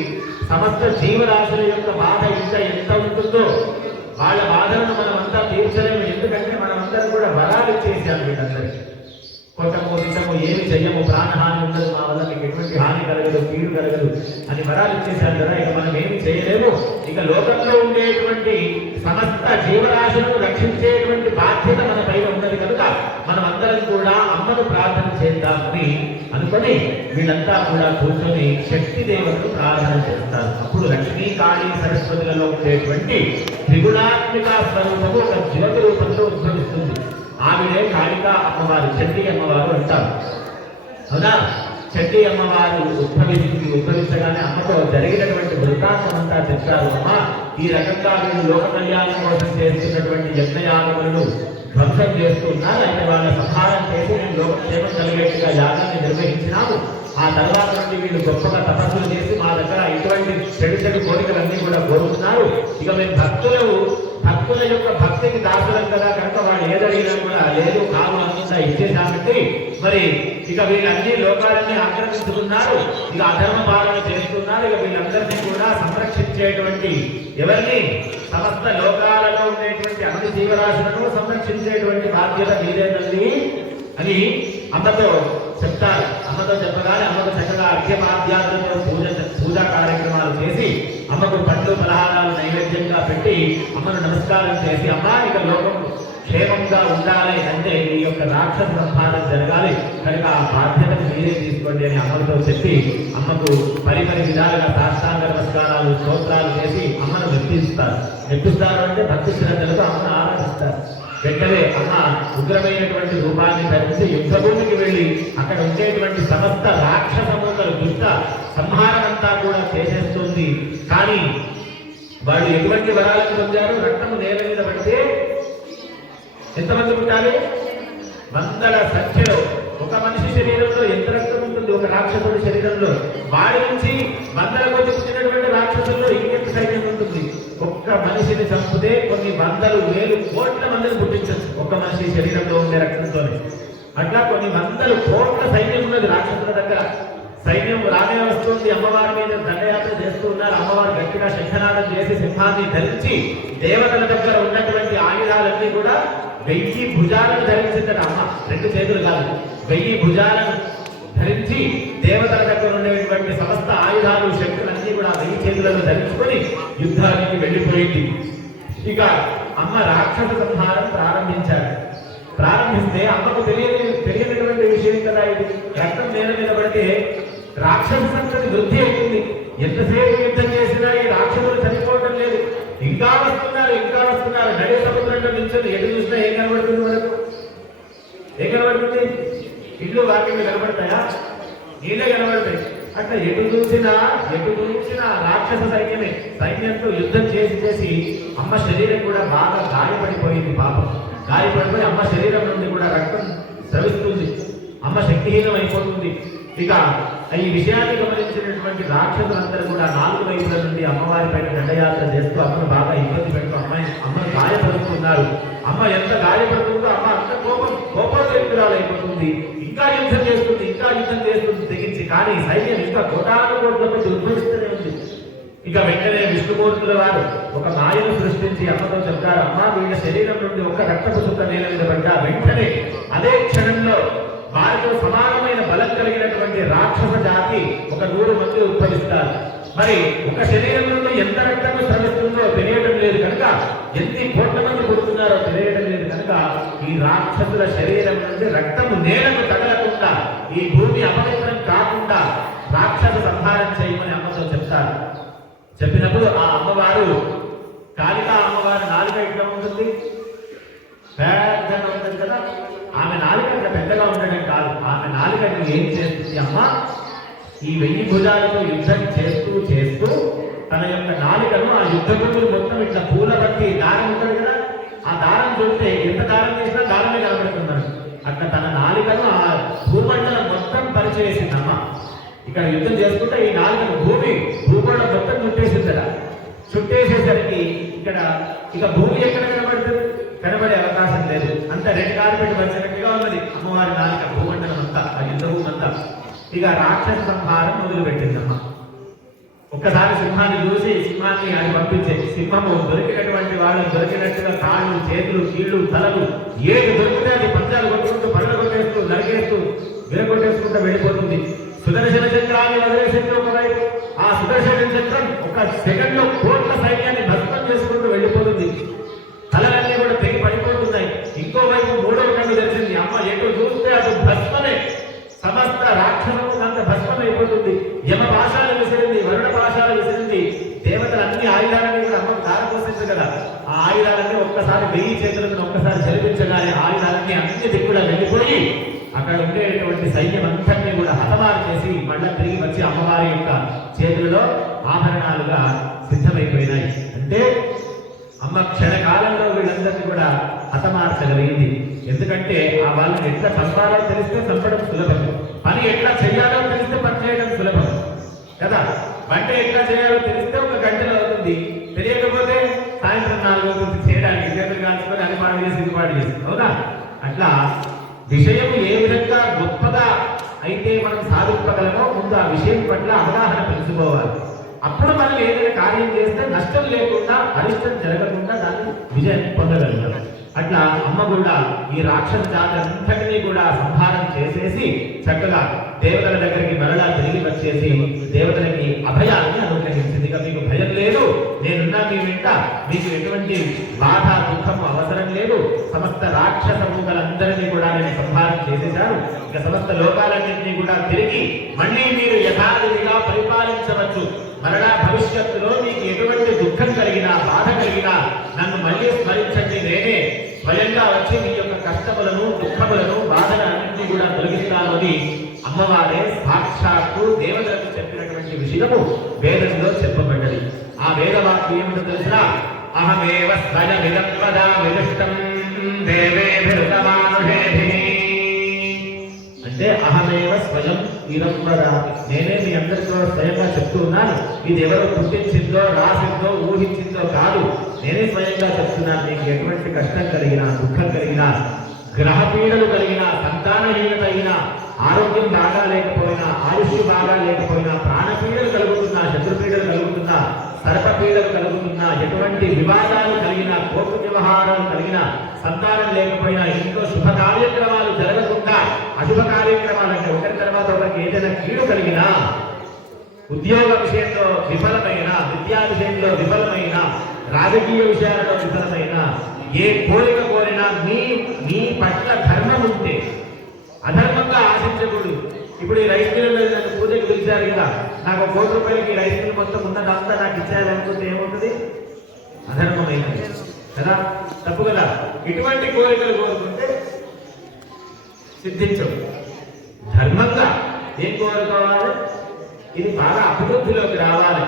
సమస్త జీవరాశుల యొక్క బాధ ఇంకా ఎంత ఉంటుందో వాళ్ళ బాధలను మనమంతా తీర్చలేము. ఎందుకంటే మనమందరం కూడా వరాలు ఇచ్చేసాము వీళ్ళందరికీ. కొట్టము తిట్టము ఏమి చెయ్యము, ప్రాణహాని ఉండదు, మా వల్ల మీకు ఎటువంటి హాని కలగదు, కీడు కలగదు అని వరాలు ఇచ్చేసాం కదా. ఇక మనం ఏమి చేయలేము. ఇక లోకంలో ఉండేటువంటి సమస్త జీవరాశులను రక్షించేటువంటి బాధ్యత మన పైన ఉన్నది కనుక మనం అందరం కూడా అమ్మను ప్రార్థన చేద్దామని అనుకొని వీళ్ళంతా కూడా కూర్చొని శక్తి దేవతను ప్రార్థన చేస్తారు. అప్పుడు లక్ష్మీ, కాళీ, సరస్వతులలో ఉండేటువంటి త్రిగుణాత్మిక స్వరూపము ఒక జ్యోతి రూపంలో ఉద్భవిస్తుంది. ఆవిడే కాళికా అమ్మవారు, చండీ అమ్మవారు అంటారు. అవునా? చండీ అమ్మవారు ఉద్భవించగానే అమ్మతో జరిగినటువంటి వృత్తాంతం అంతా చెప్తారు. అమ్మ, ఈ రకంగా వీళ్ళు లోక కళ్యాణం కోసం చేస్తున్నటువంటి యజ్ఞయాగములను ధ్వంసం చేస్తున్నారు. అయితే వాళ్ళ సంహారం చేసి మేము లోకక్షేమం కలిగేట్టుగా యాగాన్ని నిర్వహించినాము. ఆ తర్వాత నుండి వీళ్ళు గొప్పగా తపస్సులు చేసి మా దగ్గర ఇటువంటి చెడు కోరికలన్నీ కూడా కోరుతున్నారు. ఇక మేము భక్తుల యొక్క భక్తికి దాసులం కదా, కనుక వాళ్ళు ఏదడిగినా కూడా లేదు కాదు అంతా ఇచ్చేసామంటే మరి ఇక వీళ్ళన్ని లోకాలన్నీ ఆక్రమించుకున్నారు. ఇక అధర్మ పాలన చేస్తున్నారు. ఇక వీళ్ళందరినీ కూడా సంరక్షించేటువంటి ఎవరిని? సమస్త లోకాలలో ఉండేటువంటి అన్ని జీవరాశులను సంరక్షించేటువంటి బాధ్యత మీదేనండి అని అమ్మతో చెప్తారు. అమ్మతో చెప్పగానే అమ్మకు చక్కగా అర్ఘ్యపాద్యాదులతో పూజా కార్యక్రమాలు చేసి అమ్మకు పండ్లు పలహారాలు నైవేద్యంగా పెట్టి అమ్మను నమస్కారం చేసి, అమ్మ ఇక లోకం క్షేమంగా ఉండాలి అంటే ఈ యొక్క రాక్షస సంహారం జరగాలి కనుక ఆ బాధ్యతను మీరే తీసుకోండి అని అమ్మతో చెప్పి అమ్మకు పరిపరి విధాలుగా సాష్టాంగ నమస్కారాలు, స్తోత్రాలు చేసి అమ్మను మెప్పిస్తారు అంటే భక్తి శ్రద్ధలతో అమ్మను ఆరాధిస్తారు. వెంటనే అమ్మ ఉగ్రమైనటువంటి రూపాన్ని ధరించి యుద్ధభూమికి వెళ్ళి అక్కడ ఉండేటువంటి సమస్త రాక్షసమూకలు దుష్ట సంహారం అంతా కూడా చేసేస్తుంది. కానీ వాళ్ళు ఎటువంటి వరాలను పొందారు? రక్తము నేల మీద పడితే ఎంతమంది పుట్టాలి? వందల సంఖ్యలో. ఒక మనిషి శరీరంలో ఎంత రక్తం ఉంటుంది? ఒక రాక్షసుడి శరీరంలో వాడి నుంచి వందల కొద్ది పుట్టినటువంటి రాక్షసుల్లో ఇంకెంత సైన్యం ఉంటుంది? ఒక్క మనిషిని చంపితే కొన్ని వందలు వేలు కోట్ల మందిని పుట్టించచ్చు ఒక్క మనిషి శరీరంలో ఉండే రక్తంతోనే. అట్లా కొన్ని వందల కోట్ల సైన్యం ఉన్నది రాక్షసుల దగ్గర. సైన్యం రానే వస్తుంది. అమ్మవారి మీద దండయాత్ర చేస్తూ ఉన్నారు. అమ్మవారు గట్టిగా శంఖనాదం చేసి సింహాన్ని ధరించి దేవతల దగ్గర ఉన్నటువంటి ఆయుధాలన్నీ కూడా 1000 భుజాలను ధరించిందట అమ్మ. 2 చేతులు కాదు, 1000 భుజాలను ధరించి దేవతల దగ్గర ఉండేటువంటి సమస్త ఆయుధాలు, శక్తులన్నీ కూడా 1000 చేతులను ధరించుకొని యుద్ధానికి వెళ్ళిపోయింది. ఇక అమ్మ రాక్షస సంహారం ప్రారంభిస్తే అమ్మకు తెలియనటువంటి విషయం కదా ఇది. రక్తం నేల మీద పడితే రాక్షస సంతతి వృద్ధి అవుతుంది. ఎంతసేపు యుద్ధం చేసినా ఈ రాక్షసులు చనిపోవడం లేదు. ఇంకా వస్తున్నారు. నడి సముద్రంలో నిల్చొని ఎటు చూసినా ఏం కనబడుతుంది? మనకు ఏం కనబడుతుంది? ఇల్లు వాకిళ్ళు కనబడతాయా? నీళ్ళే కనబడతాయి. అట్లా ఎటు చూసినా రాక్షస సైన్యంతో యుద్ధం చేసి అమ్మ శరీరం కూడా బాగా గాయపడిపోయింది. పాపం గాయపడిపోయి అమ్మ శరీరం నుండి కూడా రక్తం స్రవిస్తుంది. అమ్మ శక్తిహీనం అయిపోతుంది. ఇక ఈ విషయాన్ని గమనించినటువంటి రాక్షసులందరూ కూడా 4 వైపుల నుండి అమ్మవారి పైన దండయాత్ర చేస్తూ అమ్మను బాగా ఇబ్బంది పెడుతూ అమ్మను గాయపడుతున్నారు. అమ్మ ఎంత గాయపడుతుందో అమ్మ అంత కోపోద్రేకురాలైపోతుంది. ఇంకా యుద్ధం చేస్తుంది తెగించి. కానీ సైన్యం ఇంకా కోటాను కోట్ల మంది ఉద్భవిస్తూనే ఉంది. ఇక వెంటనే విష్ణుమూర్తుల వారు ఒక మాయను సృష్టించి అమ్మతో చెప్తారు, అమ్మ వీళ్ళ శరీరం నుండి ఒక రక్తపు చుక్క నేల మీద పడ్డా వెంటనే అదే క్షణంలో వారితో సమానమైన బలం కలిగినటువంటి రాక్షస జాతి ఒక 100 మంది ఉద్భవిస్తారు. మరి ఒక శరీరం నుండి ఎంత రక్తము స్రవిస్తుందో తెలియడం లేదు కనుక, ఎన్ని కోట్ల మంది పుడుతున్నారో తెలియడం లేదు కనుక ఈ రాక్షసుల శరీరం నుండి రక్తము నేలకు తగలకుండా, ఈ భూమి అపవిత్రం కాకుండా రాక్షస సంహారం చేయమని అమ్మతో చెప్తారు. చెప్పినప్పుడు ఆ అమ్మవారు, కాళికా అమ్మవారి నాలుక ఇట్లా ఉంటుంది, పెద్దగా ఉంటుంది. కదా. ఆమె నాలుక అంత పెద్దగా ఉండడం కాదు, ఆమె నాలుకని ఏం చేస్తుంది అమ్మ, ఈ 1000 భుజాలతో యుద్ధం చేస్తూ చేస్తూ తన యొక్క నాలుకను ఆ యుద్ధ భూములు మొత్తం ఇట్లా పూల బట్టి దారం ఉంటుంది కదా, ఆ దారం చూస్తే ఎంత దారం చేసినా దారమే కనబడుతున్నాడు. అట్లా తన నాలుకను ఆ భూమండలం మొత్తం పరిచేసిందమ్మ. ఇక్కడ యుద్ధం చేసుకుంటే ఈ నాలుకను భూగోళం మొత్తం చుట్టేసిందట. చుట్టేసేసరికి ఇక్కడ ఇక భూమి ఎక్కడ కనబడుతుంది, కనబడే అవకాశం లేదు. అంత రెడ్ కార్పెట్ వచ్చినట్టుగా ఉన్నది అమ్మవారి నాలుక, భూమండలం అంతా, ఆ యుద్ధ భూమి అంతా. ఇక రాక్షస సంహారం మొదలు పెట్టిందమ్మ. ఒక్కసారి సింహాన్ని చూసి సింహాన్ని అది పంపించే, సింహము దొరికినటువంటి వాళ్ళు దొరికినట్టుగా కాళ్ళు, చేతులు, కీళ్ళు, తలలు ఏది దొరికితే అది పంచాలు కొట్టుకుంటూ, పనులు కొట్టేస్తూ, నరికేస్తూ, విరగొట్టేసుకుంటూ వెళ్ళిపోతుంది. సుదర్శన చక్రాన్ని వదిలేసింది ఒకవైపు. ఆ సుదర్శన చక్రం ఒక సెకండ్ లో కోట్ల సైన్యాన్ని భస్మం చేసుకుంటూ వెళ్ళిపోతుంది. తలలన్నీ కూడా తెగి పడిపోతున్నాయి. ఇంకోవైపు మూడవ కన్ను తెలిసింది అమ్మ, ఎటు చూస్తే అది భస్మమే, సమస్త రాక్షసము అంత భస్మం అయిపోతుంది. యమ పాశాలు విసిరింది, వరుణ పాశాలు విసిరింది. దేవతలు అన్ని ఆయుధాలన్నీ కూడా అమ్మ దారిపోసింది కదా, ఆ ఆయుధాలన్నీ ఒక్కసారి 1000 చేతులను ఒక్కసారి చలిపించగానే ఆయుధాలన్నీ అన్ని దిక్కులా వెళ్ళిపోయి అక్కడ ఉండేటువంటి సైన్యం అంతటినీ కూడా హతమారు చేసి మళ్ళా తిరిగి వచ్చి అమ్మవారి యొక్క చేతులలో ఆభరణాలుగా సిద్ధమైపోయినాయి. అంటే అమ్మ క్షణకాలంలో వీళ్ళందరినీ కూడా హతమార్చగలిగింది. ఎందుకంటే ఆ వాళ్ళని ఎట్లా చంపాలో తెలిస్తే చంపడం సులభం, పని ఎట్లా చేయాలో తెలిస్తే పని చేయడం సులభం కదా. వంట ఎట్లా చేయాలో తెలిస్తే 1 గంటలో అవుతుంది, తెలియకపోతే సాయంత్రం 4 అవుతుంది చేయడానికి. చేతులు కాల్చుకొని అది పాడు చేసి ఇది పాడు చేసి, అవునా? అట్లా విషయం ఏ విధంగా గొప్పగా అయితే మనం సాధింపగలమో ముందు ఆ విషయం పట్ల అవగాహన పెంచుకోవాలి. అప్పుడు మనం ఏదైనా కార్యం చేస్తే నష్టం లేకుండా, అరిష్టం జరగకుండా దాన్ని విజయం పొందగలుగుతాం. అట్లా అమ్మ కూడా ఈ రాక్షస జాతి అంతటినీ కూడా సంహారం చేసేసి చక్కగా దేవతల దగ్గరికి మరలా తిరిగి వచ్చేసి దేవతలకి అభయాన్ని అనుగ్రహించింది. ఇక మీకు భయం లేదు, నేనున్నా మీ వెంట, మీకు ఎటువంటి బాధ దుఃఖము అవసరం లేదు. సమస్త రాక్షస మూకలందరినీ కూడా నేను సంహారం చేసేశాను. ఇక సమస్త లోకాలన్నింటినీ కూడా తిరిగి మళ్ళీ మీరు యథావిధిగా పరిపాలించవచ్చు. మరలా భవిష్యత్తులో మీకు ఎటువంటి దుఃఖం కలిగినా, బాధ కలిగినా నన్ను మళ్ళీ స్మరించండి, నేనే స్వయంగా వచ్చి మీ యొక్క కష్టములను, దుఃఖములను, బాధలను అన్నింటినీ కూడా తొలగిస్తాను అని అమ్మవారే సాక్షాత్తు దేవతలకు చెప్పినటువంటి విషయము వేదంలో చెప్పబడ్డది. ఆ వేదవాక్కు ఏమిటో తెలిసినా, అహమేవ స్వయమిదం వదామి విశిష్టం దేవేభిర్తమానుషేభిః అంటే అహమేవ స్వయం ఇదం వదామి, నేనే మీ అందరితో స్వయంగా చెప్తూ ఉన్నాను. ఇది ఎవరో పుట్టించిందో, రాసిందో, ఊహించిందో కాదు, నేనే స్వయంగా చెప్తున్నాను. మీకు ఎటువంటి కష్టం కలిగినా, దుఃఖం కలిగినా, గ్రహ పీడలు కలిగినా, సంతానహీనత అయినా, ఆరోగ్యం బాగా లేకపోయినా, ఆయుష్ బాగా లేకపోయినా, ప్రాణపీడలు కలుగుతున్నా, శత్రుపీడలు కలుగుతున్నా, సర్పపీడలు కలుగుతున్నా, ఎటువంటి వివాదాలు కలిగినా, కోర్టు వ్యవహారాలు కలిగినా, సంతానం లేకపోయినా, ఇంట్లో శుభ కార్యక్రమాలు జరగకుండా, అశుభ కార్యక్రమాలు అంటే ఒకరి తర్వాత ఒకరికి ఏదైనా కీడు కలిగినా, ఉద్యోగ విషయంలో విఫలమైన, విద్యా విషయంలో విఫలమైన, రాజకీయ విషయాలలో విఫలమైన, ఏ కోరిక కోరినా మీ పట్ల ధర్మం ఉంటే, అధర్మంగా ఆశించకూడదు. ఇప్పుడు ఈ రైస్ మిల్లులో నన్ను పూజకి పిలిచారు కదా, నాకు 1 కోటి రూపాయలకి రైస్ మిల్ మొత్తం ఉన్నదంతా నాకు ఇచ్చేయాలనుకుంటే ఏమవుతుంది? అధర్మమైనది కదా, తప్పు కదా. ఇటువంటి కోరికలు కోరుకుంటే సిద్ధించవు. ధర్మంగా ఏం కోరుకోవాలి? ఇది బాగా అభివృద్ధిలోకి రావాలి,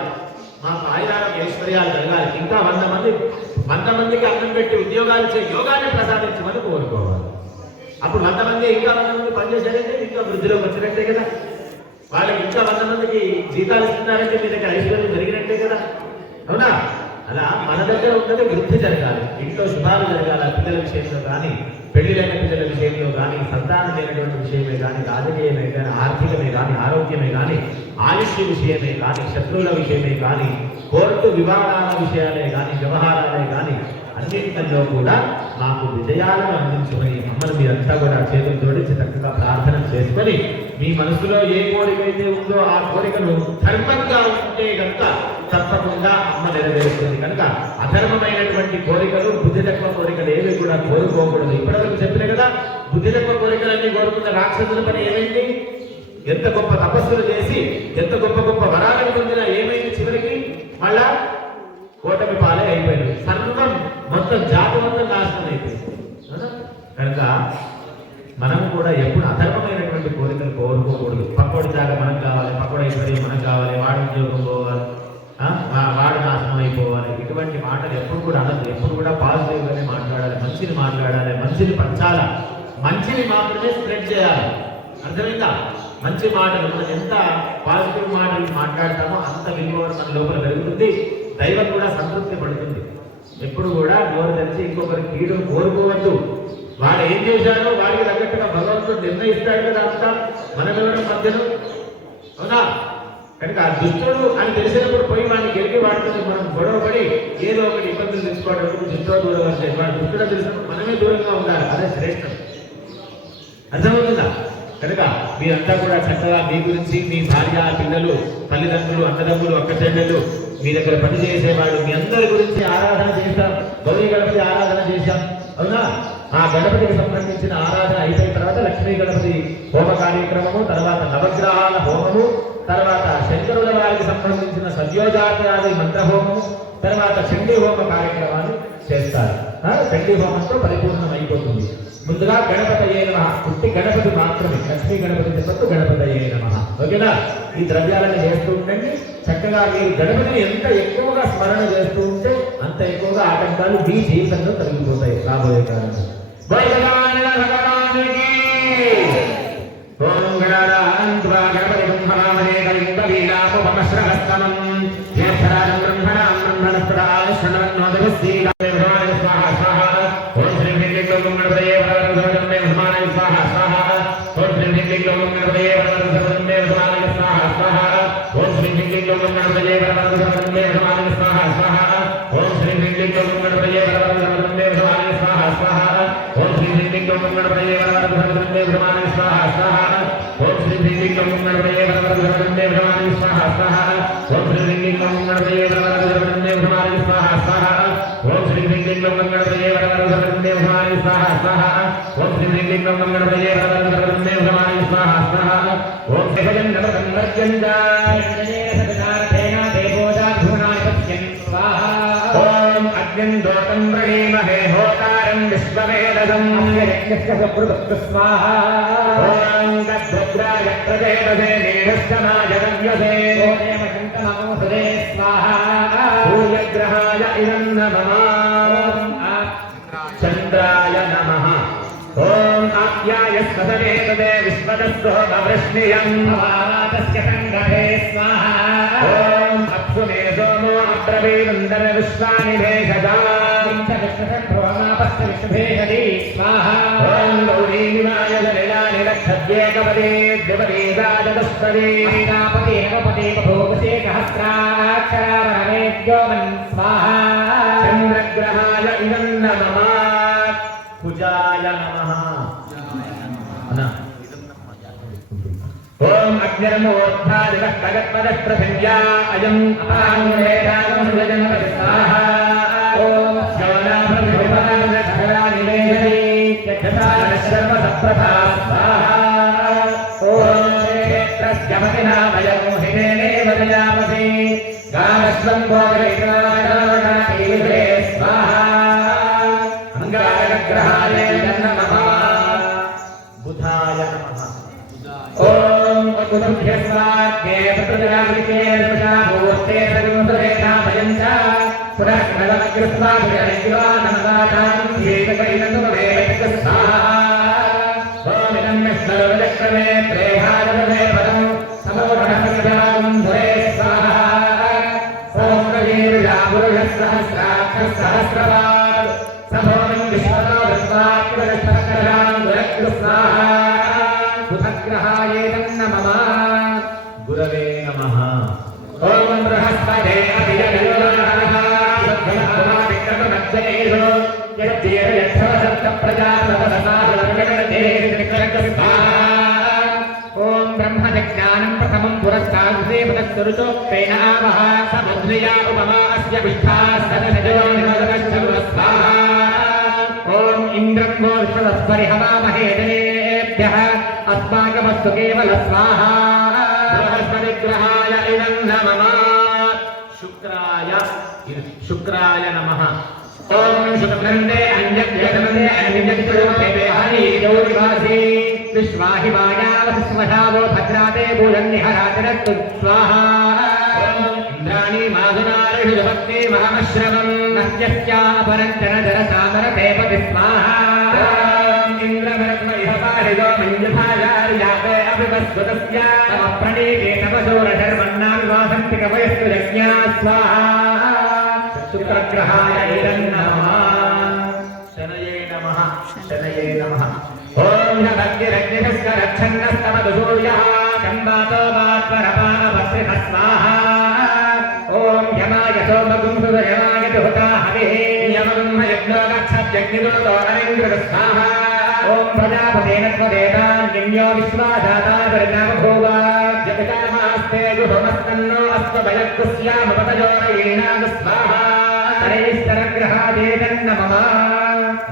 మాకు ఆయుధాలకు ఐశ్వర్యాలు కలగాలి, ఇంకా 100 మందికి అన్నం పెట్టి ఉద్యోగాలు ఇచ్చే యోగాన్ని ప్రసాదించమని కోరుకోవాలి. అప్పుడు 100 మంది ఇంకా 100 మంది పనిచేశారంటే ఇంకా వృద్ధిలోకి వచ్చినట్టే కదా. వాళ్ళకి ఇంకా 100 మందికి జీతాలు ఇస్తున్నారంటే మీ దగ్గర ఐశ్వర్యం జరిగినట్టే కదా, అవునా? అలా మన దగ్గర ఉన్నది వృద్ధి జరగాలి, ఇంట్లో శుభాలు జరగాలి. పిల్లల విషయంలో కానీ, పెళ్లి లేని పిల్లల విషయంలో కానీ, సంతానం లేనటువంటి విషయమే కానీ, రాజకీయమే కానీ, ఆర్థికమే కానీ, ఆరోగ్యమే కానీ, ఆయుష్ విషయమే కానీ, శత్రువుల విషయమే కానీ, కోర్టు వివాదాల విషయాలే కానీ, వ్యవహారాలే కానీ, అన్నింటిలో కూడా మాకు విజయాలను అందించుకొని అమ్మను మీరంతా కూడా చేతులు జోడించి చక్కగా ప్రార్థన చేసుకొని మీ మనసులో ఏ కోరిక అయితే ఉందో ఆ కోరికను ధర్మంగా ఉంటే కనుక తప్పకుండా అమ్మ నెరవేరుస్తుంది. కనుక అధర్మమైనటువంటి కోరికలు, బుద్ధి తక్కువ కోరికలు ఏవి కూడా కోరుకోకూడదు. ఇప్పటివరకు చెప్పిన కదా, బుద్ధి తక్కువ కోరికలన్నీ కోరుకున్న రాక్షసుల పని ఏమైంది? ఎంత గొప్ప తపస్సులు చేసి, ఎంత గొప్ప గొప్ప వరాలను పొందినా ఏమైంది? చివరికి మళ్ళా ఓటమి పాలే అయిపోయింది. సర్వం మొత్తం జాతి మొత్తం నాశనం అయిపోయింది. కనుక మనము కూడా ఎప్పుడు అధర్మమైనటువంటి కోరికలు కోరుకోకూడదు. పక్కోడి దాకా మనకు కావాలి, పక్కోడి ఐశ్వర్యం మనకు కావాలి, వాడి ఉద్యోగం పోవాలి, వాడు నాశనం అయిపోవాలి, ఇటువంటి మాటలు ఎప్పుడు కూడా అనద్దు. ఎప్పుడు కూడా పాజిటివ్గానే మాట్లాడాలి, మంచిని మాట్లాడాలి, మంచిని పంచాలి, మంచిని మాత్రమే స్ప్రెడ్ చేయాలి. అర్థమైందా? మంచి మాటలు మనం ఎంత పాజిటివ్ మాటలు మాట్లాడతామో అంత విలువ మన లోపల పెరుగుతుంది, దైవం కూడా సంతృప్తి పడుతుంది. ఎప్పుడు కూడా నోరు తెరిచి ఇంకొకరి కీడు కోరుకోవద్దు. వాడు ఏం చేశాడో వాడికి తగ్గట్టుగా భగవంతుడు నిర్ణయిస్తాడు కదా అంతా మనమెవరి మధ్యలో, అవునా? కనుక ఆ దుష్టుడు అని తెలిసినప్పుడు పోయి వాడిని గెలిగి వాడితో మనం గొడవపడి ఏదో ఒకటి ఇబ్బందులు తెచ్చుకోవడం దుష్టో దూరం అంటే వాడు దుష్టుడు తెలిసినప్పుడు మనమే దూరంగా ఉండాలి. అదే శ్రేష్టం. అర్థమవుతుందా? కనుక మీరంతా కూడా చక్కగా మీ గురించి, మీ భార్య, పిల్లలు, తల్లిదండ్రులు, అన్నదమ్ములు, అక్క చెల్లెళ్ళు, మీ దగ్గర పనిచేసేవాడు, మీ అందరి గురించి ఆరాధన చేశాం. గౌరీ గణపతి ఆరాధన చేశాం, అవునా? ఆ గణపతికి సంబంధించిన ఆరాధన అయిపోయిన తర్వాత లక్ష్మీ గణపతి హోమ కార్యక్రమము, తర్వాత నవగ్రహాల హోమము, తర్వాత శంకరుల వారికి సంబంధించిన సద్యోజాత్యాది మంత్రహోమము, తర్వాత చండీ హోమ కార్యక్రమాన్ని చేస్తారు. చండీ హోమంతో పరిపూర్ణం అయిపోతుంది. ముందుగా గణపతయే నమః, పుట్టి గణపతి మాత్రమే, లక్ష్మీ గణపతి చెప్పట్టు గణపతయే నమః. ఓకేనా? ఈ ద్రవ్యాలను చేస్తూ ఉండండి. చక్కగా మీరు గణపతిని ఎంత ఎక్కువగా స్మరణ చేస్తూ ఉంటే అంత ఎక్కువగా ఆటంకాలు మీ జీవితంలో తొలగిపోతాయి రాబోయే కాలంలో. చంద్రాయ నమః. ఓం ఆప్యాయ సదనే తదే విశ్వదస్తో వృష్ణియం భారతస్య సంగతే స్వాహా. ఓం అప్సుమే సోమో అబ్రవీనందన విశ్వాని భేషజా విశ్వసంభ్రవమాపస్య విశ్వభేషజీ స్వాహా. ఓం గౌరీ నివాయ జనిలాని లక్షద్యేకపదే ద్విపదేదాదస్తదే అష్టాపదే నవపదే బభూవసే సహస్రాక్షరావరమేద్యోమన్ స్వాహా. చంద్రగ్రహాయ ఇదం నమః. కుజాయ నమః. ఓం అగ్నిర్మోర్ధాదివక్తగత్పదప్రసంజ్ఞా అయం అపాంగేదాగమసృజనపతి స్వాహా. ఓం శౌలాభృతిపదానివేదీ యక్షసానశర్వసప్రభా స్వాహా. ఓం క్షేత్రస్య పతినామయం హిమేనేవ దయామసి గామస్వం భోగైకనాగనాగనాకీవిదే స్వాహా. అంగారగ్రహాయ నమః. బుధాయ నమః. ఓం కుతుభ్యస్వాగ్నే ప్రతిజనాగ్నికే నమః. సర్వోత్తేజంతరేణాభయం చ పురఃకమలమగ్రస్వాభిరజ్వానమదాతాం ధీమకైనందుమవేదిక స్వాహా. ఓం ఇదం విష్ణుర్వచక్రమే ప్రేహారమే పదం సమోఢనసంజాం ధరే స్వాహా. ఓం రవీర్యాపురుషసహస్రాక్షసహస్రవాల్ సభోమం విశ్వతో విశ్వాత్మకృష్ణకరాం గురక్రు స్వాహా. బుధగ్రహాయేతం నమః. గురవే నమః. ఓం బృహస్పతే అభిజనయోనః సద్గుణాదిక్రమమధ్యేషు యజ్జేరయక్షవసప్త ప్రజాపతసాహలగణతే త్రికరకస్వాహా. ఓం బ్రహ్మజ్ఞానం ప్రథమం పురస్కారుషేపదస్సురుచోక్తేన ఆవహ సముద్రయా ఉపమా అస్య విష్ఠా సదనజో నిమోదకస్వాహా. ఓం ఇంద్రం వో విశ్వదస్పరి హవామహే జనేభ్యః అస్మాకమస్తు కేవల స్వాహా. బృహస్పతిగ్రహాయ ఇదం నమః. శుక్రాయ నమః. ఓం శుక్రందే అంజక్యే అంజక్యే ऊर्वासी विश्वाहि मायावस्वधावो भद्राते भूयन्निहरातिरस्तु स्वाहा इंद्राणी माधुनारिषु भक्ति महामश्रवं नत्यस्यापरञ्चन जरसामरते पति स्वाहा इंद्रमरत्म इह पारिदो मञ्जुभाजार्याते अभिवस्वतस्य प्रणीते तपसोरधर्मन्नाविवासन्ति कवयस्तु यज्ञा स्वाहा शुक्रग्रहाय नमः शनये नमः शनये नमः ओम भक्तिरग्निस्करच्छन्नस्तमतु सूर्यः चम्बातो वात्परपावस्रितः स्वाहा ओम यमाय सोमगुंसुदयमाय दुहता हविः यमगुंह यज्ञो गच्छत्यग्निदुतो अरिन्द्रः स्वाहा ओम प्रजापतेन त्वदेतान्यो विश्वाजाता वर्णबभूव जगतामास्ते गुहोमस्तन्नो अस्त्वभयक्कुस्यामपतयोरयेणाग स्वाहा तरैस्तरग्रहादेतन्नमः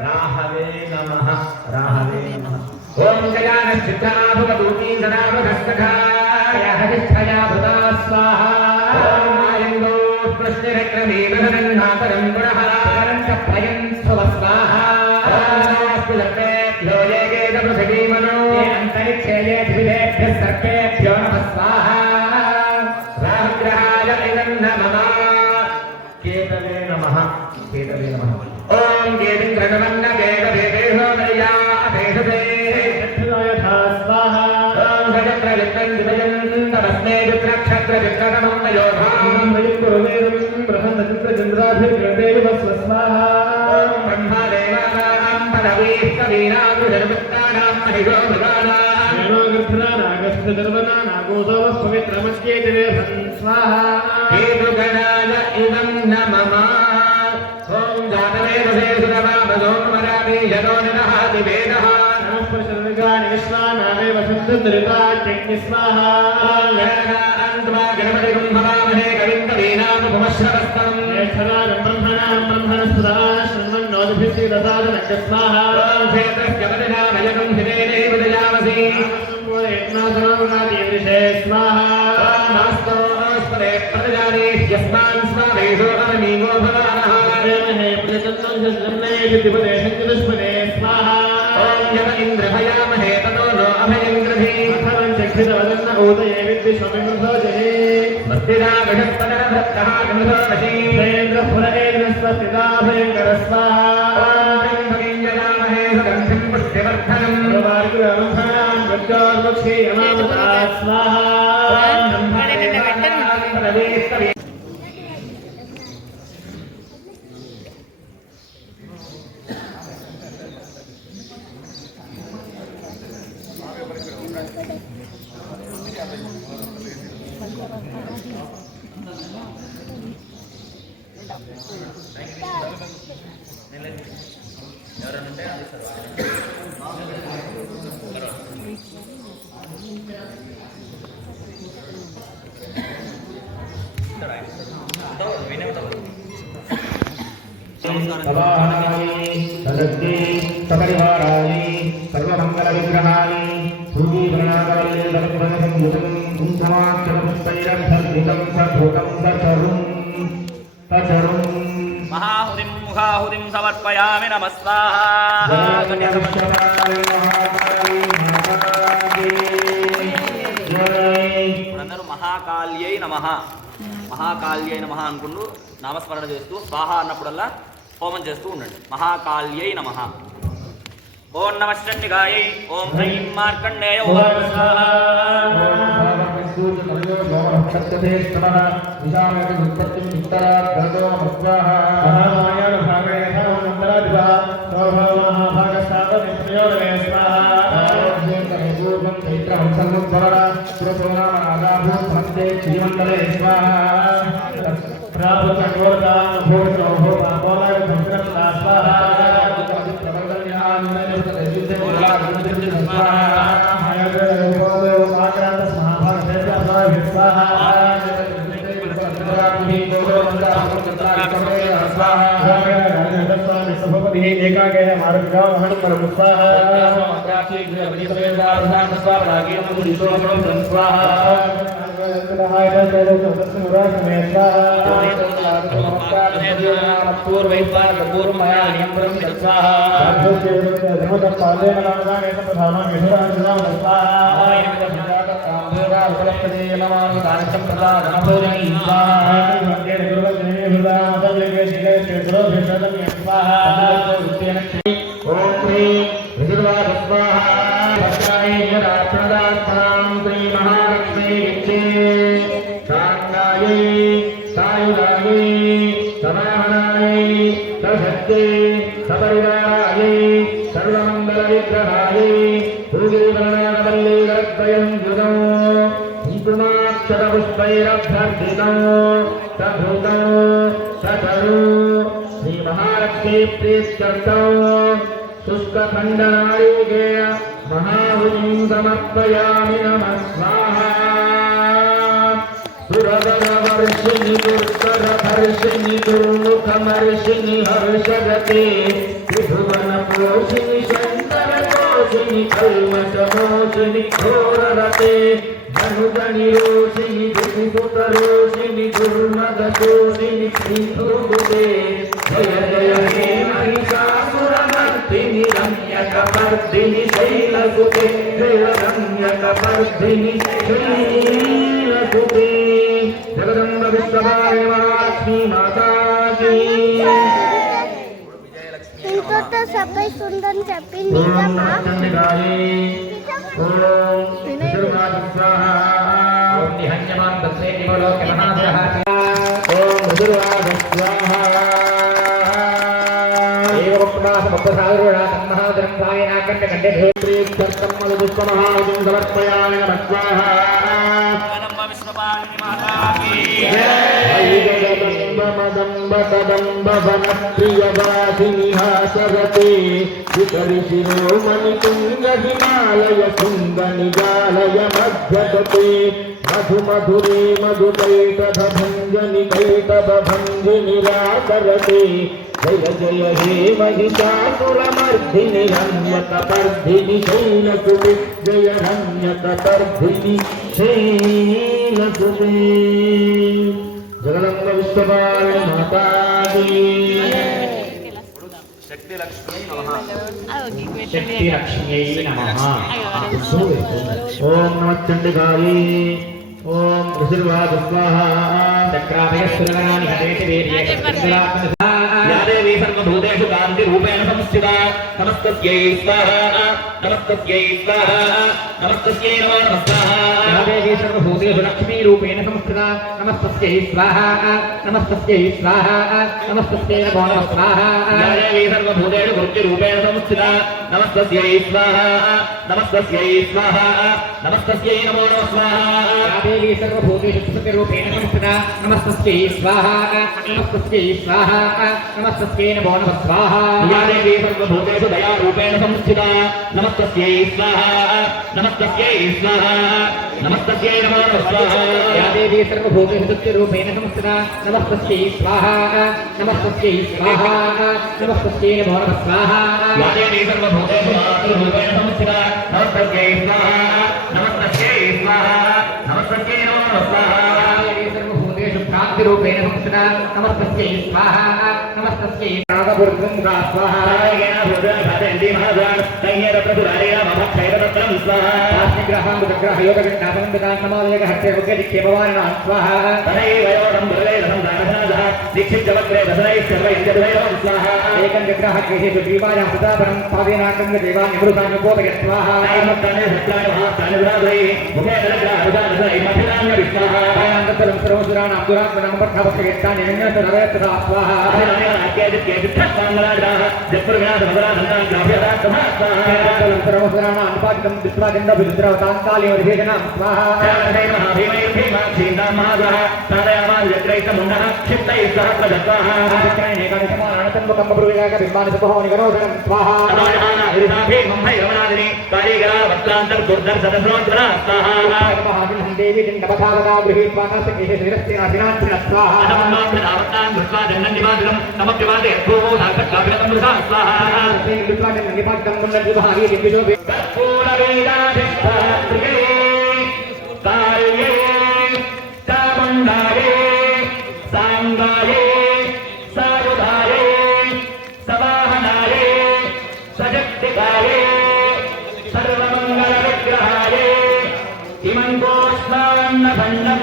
राहवे नमः राहवे नमः ओम गजानश्चित्राभुवदूती सदावधस्तखाय हरिष्ठया भूता स्वाहा ओम आयन्दो प्रश्निरक्रमेणनातरं गुणः परं च भयं स्वः स्वाहा ओम लक्ष्मेभ्यो ये गेदपृथिवीमनो ये अन्तरिक्षे ये द्विजेभ्यः सर्पेभ्यो नमः स्वाहा राहुग्रहाय इदं नमः केतवे नमः केतवे नमः ओम गेन्द्रनवन्न गेदभेदेहो मर्या अभेषते यथा स्वाहा ओम गजत्रवित्रं विभजं तमस्मे वित्रक्षत्रवित्रतमं नयोधां वयुक्तुरुमेदं बृहन्नचित्रचन्द्राभिर्गतेव स्वाहा ओम ब्रह्मदेवानां पदवीः कवीनां महिषो मृगाणां नागोसवस्पवित्रमस्येतिरे स्वाहा हेतुगणाय इदं नमः ओम जातवेदसे सुरवामसोमरामि यतो निदहाति वेदः नमस्पृशर्गानि विश्वानामेव शुद्धदृताच्यग्नि स्वाहा गणनान्त्वा गणपतिं भवामहे कविं कवीनामुपमश्रवस्तम् ज्येष्ठराजं ब्रह्मणस्पदा शृण्वन्नोदिभिश्रीरसादनस्य स्वाहा क्षेत्रस्य वदनामयकं हितेनैव दयामसि यज्ञासनोनादिविषे स्वाहा नमस्तोऽस्पदे प्रजाने यस्मान् स्वामेषु अवनीमो भवामः हे प्रतिपदे स्वाहा ओम यम इंद्र भयामहे ततो नो अभयं गृहे अथवं चक्षुरवदन्न उदये विद्विषमिमृधोजये मस्तिरा बृहस्पतिः भक्तः गमधोमशी इन्द्रपुरेन्द्रस्वस्तिदा भयङ्कर स्वाहा ओम भगिञ्जयामहे सुगन्धिं पुष्टिवर्धनं वार्गुरमन्थनां वृद्धोर्मुक्षे यमामता स्वाहा सपरिवाराणि सर्वमङ्गलविग्रहाणि सूर्यवर्णाकवल्लिदलपुरसंयुतं कुङ्कुमाक्षरपुष्पैरभर्जितं सभूतं सचरुं महाहुतिं मुखाहुतिं समर्पयामि नमः स्वाहा అందరూ మహాకాళ్యై నమః మహాకాళ్యై నమః అనుకుంటూ నామస్మరణ చేస్తూ స్వాహ అన్నప్పుడల్లా హోమం చేస్తూ ఉండండి మహాకాళ్యై నమః ఓం నమః చండికాయై ఓం హ్రీం మార్కండేయ ఓం స్వాహా शुष्कखण्डनायुगे महाभुजिं समर्पयामि नमः स्वाहा सुरवरवर्षिणि दुर्धरभर्षिणि दुर्मुखमर्षिणि हर्षगते त्रिभुवनपोषिणि शङ्करकोशिनि कल्मषमोषिनि घोररते धनुजनिरोषिनि दुतिसुतरोषिनि दुर्मदशोषिनि श्रीभूते जय जय हे महिषासुरमर्दिनि रम्यकपर्दिनि शैलसुते जय रम्यकपर्दिनि शैलसुते जगदम्ब विश्वभाय महालक्ष्मी माता की ఇంకొక సపై సుందరం చెప్పింది ప్రియవాసినిహాసరతే వికరిశిరోమణి తుంగ హిమాలయ శృంగ నిజాలయ మధ్యగతే మధు మధురే మధుకైటభంజని కైటభంజిని రాకరతే జయ జయ హే महिषासुरमर्दिनि रम्यकपर्दिनि शैलसुते जय रम्यकपर्दिनि शैलसुते जगदम्ब विश्वपाल माता की शक्ति लक्ष्मी नमः शक्ति लक्ष्मी नमः ओम नमः चंडिकायै ओम ऋषिर्वाद स्वाहा चक्राभय सुरगणानि हरेति वीर्ये या देवी सर्वभूतेषु कान्तिरूपेण संस्थिता नमस्तस्यै स्वाहा नमस्तस्यै स्वाहा नमस्तस्यै नमो नमः स्वाहा या देवी सर्वभूतेषु लक्ष्मीरूपेण संस्थिता नमस्तस्यै स्वाहा नमस्तस्यै स्वाहा नमस्तस्यै नमो नमः स्वाहा या देवी सर्वभूतेषु गुरुरूपेण संस्थिता नमस्तस्यै स्वाहा नमस्तस्यै स्वाहा नमस्तस्यै नमो नमः स्वाहा या देवी सर्वभूतेषु सुखरूपेण संस्थिता नमस्तस्यै स्वाहा नमस्तस्यै स्वाहा नमस्तस्यै नमो नमः स्वाहा या देवी सर्वभूतेषु दयारूपेण संस्थिता नमस्तस्यै स्वाहा नमस्तस्यै स्वाहा नमस्तस्यै नमो नमः स्वाहा या देवी सर्वभूतेषु सत्यरूपेण संस्थिता नमस्तस्यै स्वाहा नमस्तस्यै स्वाहा नमस्तस्यै नमो नमः स्वाहा या देवी सर्वभूतेषु मातृरूपेण संस्थिता नमस्तस्यै स्वाहा नमस्तस्यै स्वाहा नमस्तस्यै नमो नमः स्वाहा या देवी सर्वभूतेषु भ्रान्तिरूपेण संस्थिता नमस्तस्यै स्वाहा नमस्तस्यै नागपुरुषं स्वाहा येन भूतभदेन्ति महाजान तय्यर प्रभुरारेण मम क्षैररत्नं स्वाहा आस्निग्रहं बुधग्रहयोगविन्नापं नमोदयः हत्ये मुख्यदिक्खे भवानिनां स्वाहा तदैव योगं भुरलेदं दानधनाजः दीक्षितवक्रे दशनैः सर्वैर्यद्वैरवं स्वाहा एकं विग्रहगृहे सुजीवायां सुतापरं पादेनाकं देवान्यमृतान्युपोतय स्वाहा नैमत्तानि भक्तानि महास्तानि विराधैः मुखे नरग्रहरुदानधनैः मथिलान्य विस्वाहा अयनान्तरं सर्वसुराणां दुरात्मनां पठ्ठवक्षयेत्तानि निन्यसरवयत्तथा स्वाहा सर्वसुराणां अनुपादितं विश्वाचन्द्रविद्रवतान्तालिं विभेदनां स्वाहा देवी जिन्दवधावदा गृहीत्वा नस्तकेशे शिरस्तेनाधिनाथिन स्वाहा समप्यवादे भूमो साक्षात्काभिरतं मृषा स्वाहा विप्लाटं निपाटं मुन्नद्विभागे दिव्यशोभे कर्पूरवीराधिष्ठात्रिके कार्ये ఇమంకోష్మాన్నభండం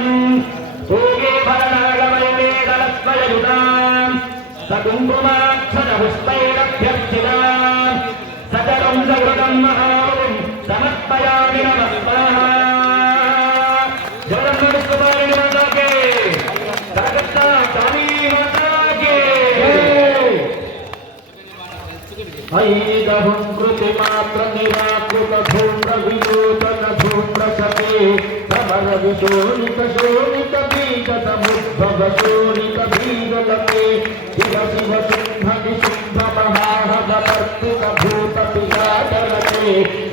పూగే భరణాగవల్లేదలత్వయుతాం సకుంకుమాక్షరపుష్పైరభ్యర్చితాం సకలం సకృతం మహాం సమర్పయామి నమః జగన్మోహన్ మాతాకే కలకత్తా కాళీ మాతాకే ఐదహం కృతి మాత్ర నిరాకృత ధూమ్ర విలోచన ధూమ్ర సతే సమర విశోణిత శోణిత బీజ సముద్భవ శోణిత బీజలతే శివ శివ సింహ సింహ మహాహద పర్తిక భూత పిశాచలతే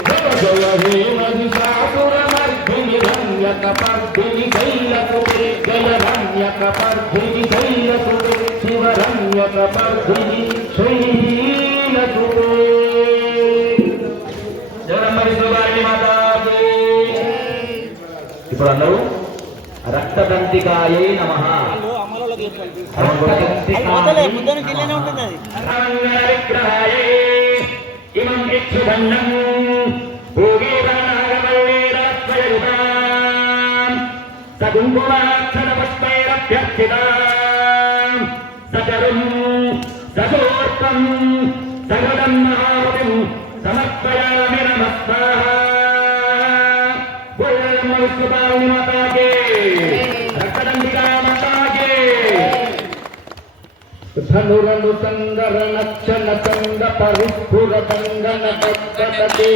జయ జయ హే మహిషాసుర మర్దిని రమ్యక పర్దిని శైలసుతే జయ రమ్యక పర్దిని శైలసుతే శివ రమ్యక పర్దిని శైలసుతే ఇప్పుడు అందరూ రక్తదంతికాయై నమః ఇమం ఇక్షుదన్నం సకుంకుమాక్షర పుష్పైరభ్యర్చితాం సచరుం సశోర్పం సగదం మహావిం సమర్పయామి నమః విష్ణుపాలని మాతాకే రక్తదంతికా మాతాకే ధనురను సంగర నక్షణ సంగ పరిస్ఫుర సంగన పట్టతే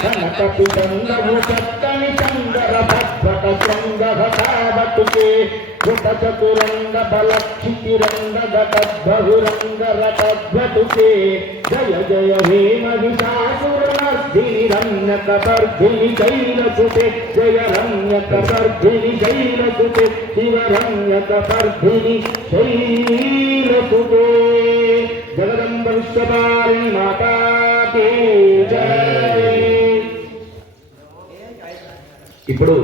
కనక పితంగము చక్కని సంగర భద్భట సంగ హతావటుకే కృత చతురంగ బలక్షితిరంగ గతద్భురంగ రతద్భటుకే జయ జయ హే మహిషాసురమర్దిని రమ్యక పర్దిని శైలసుతే జయ రమ్యక పర్దిని శైలసుతే శివ రమ్యక పర్దిని శైలసుతే జగదంబ విశ్వపాలిని మాతాకే జయ. ఇప్పుడు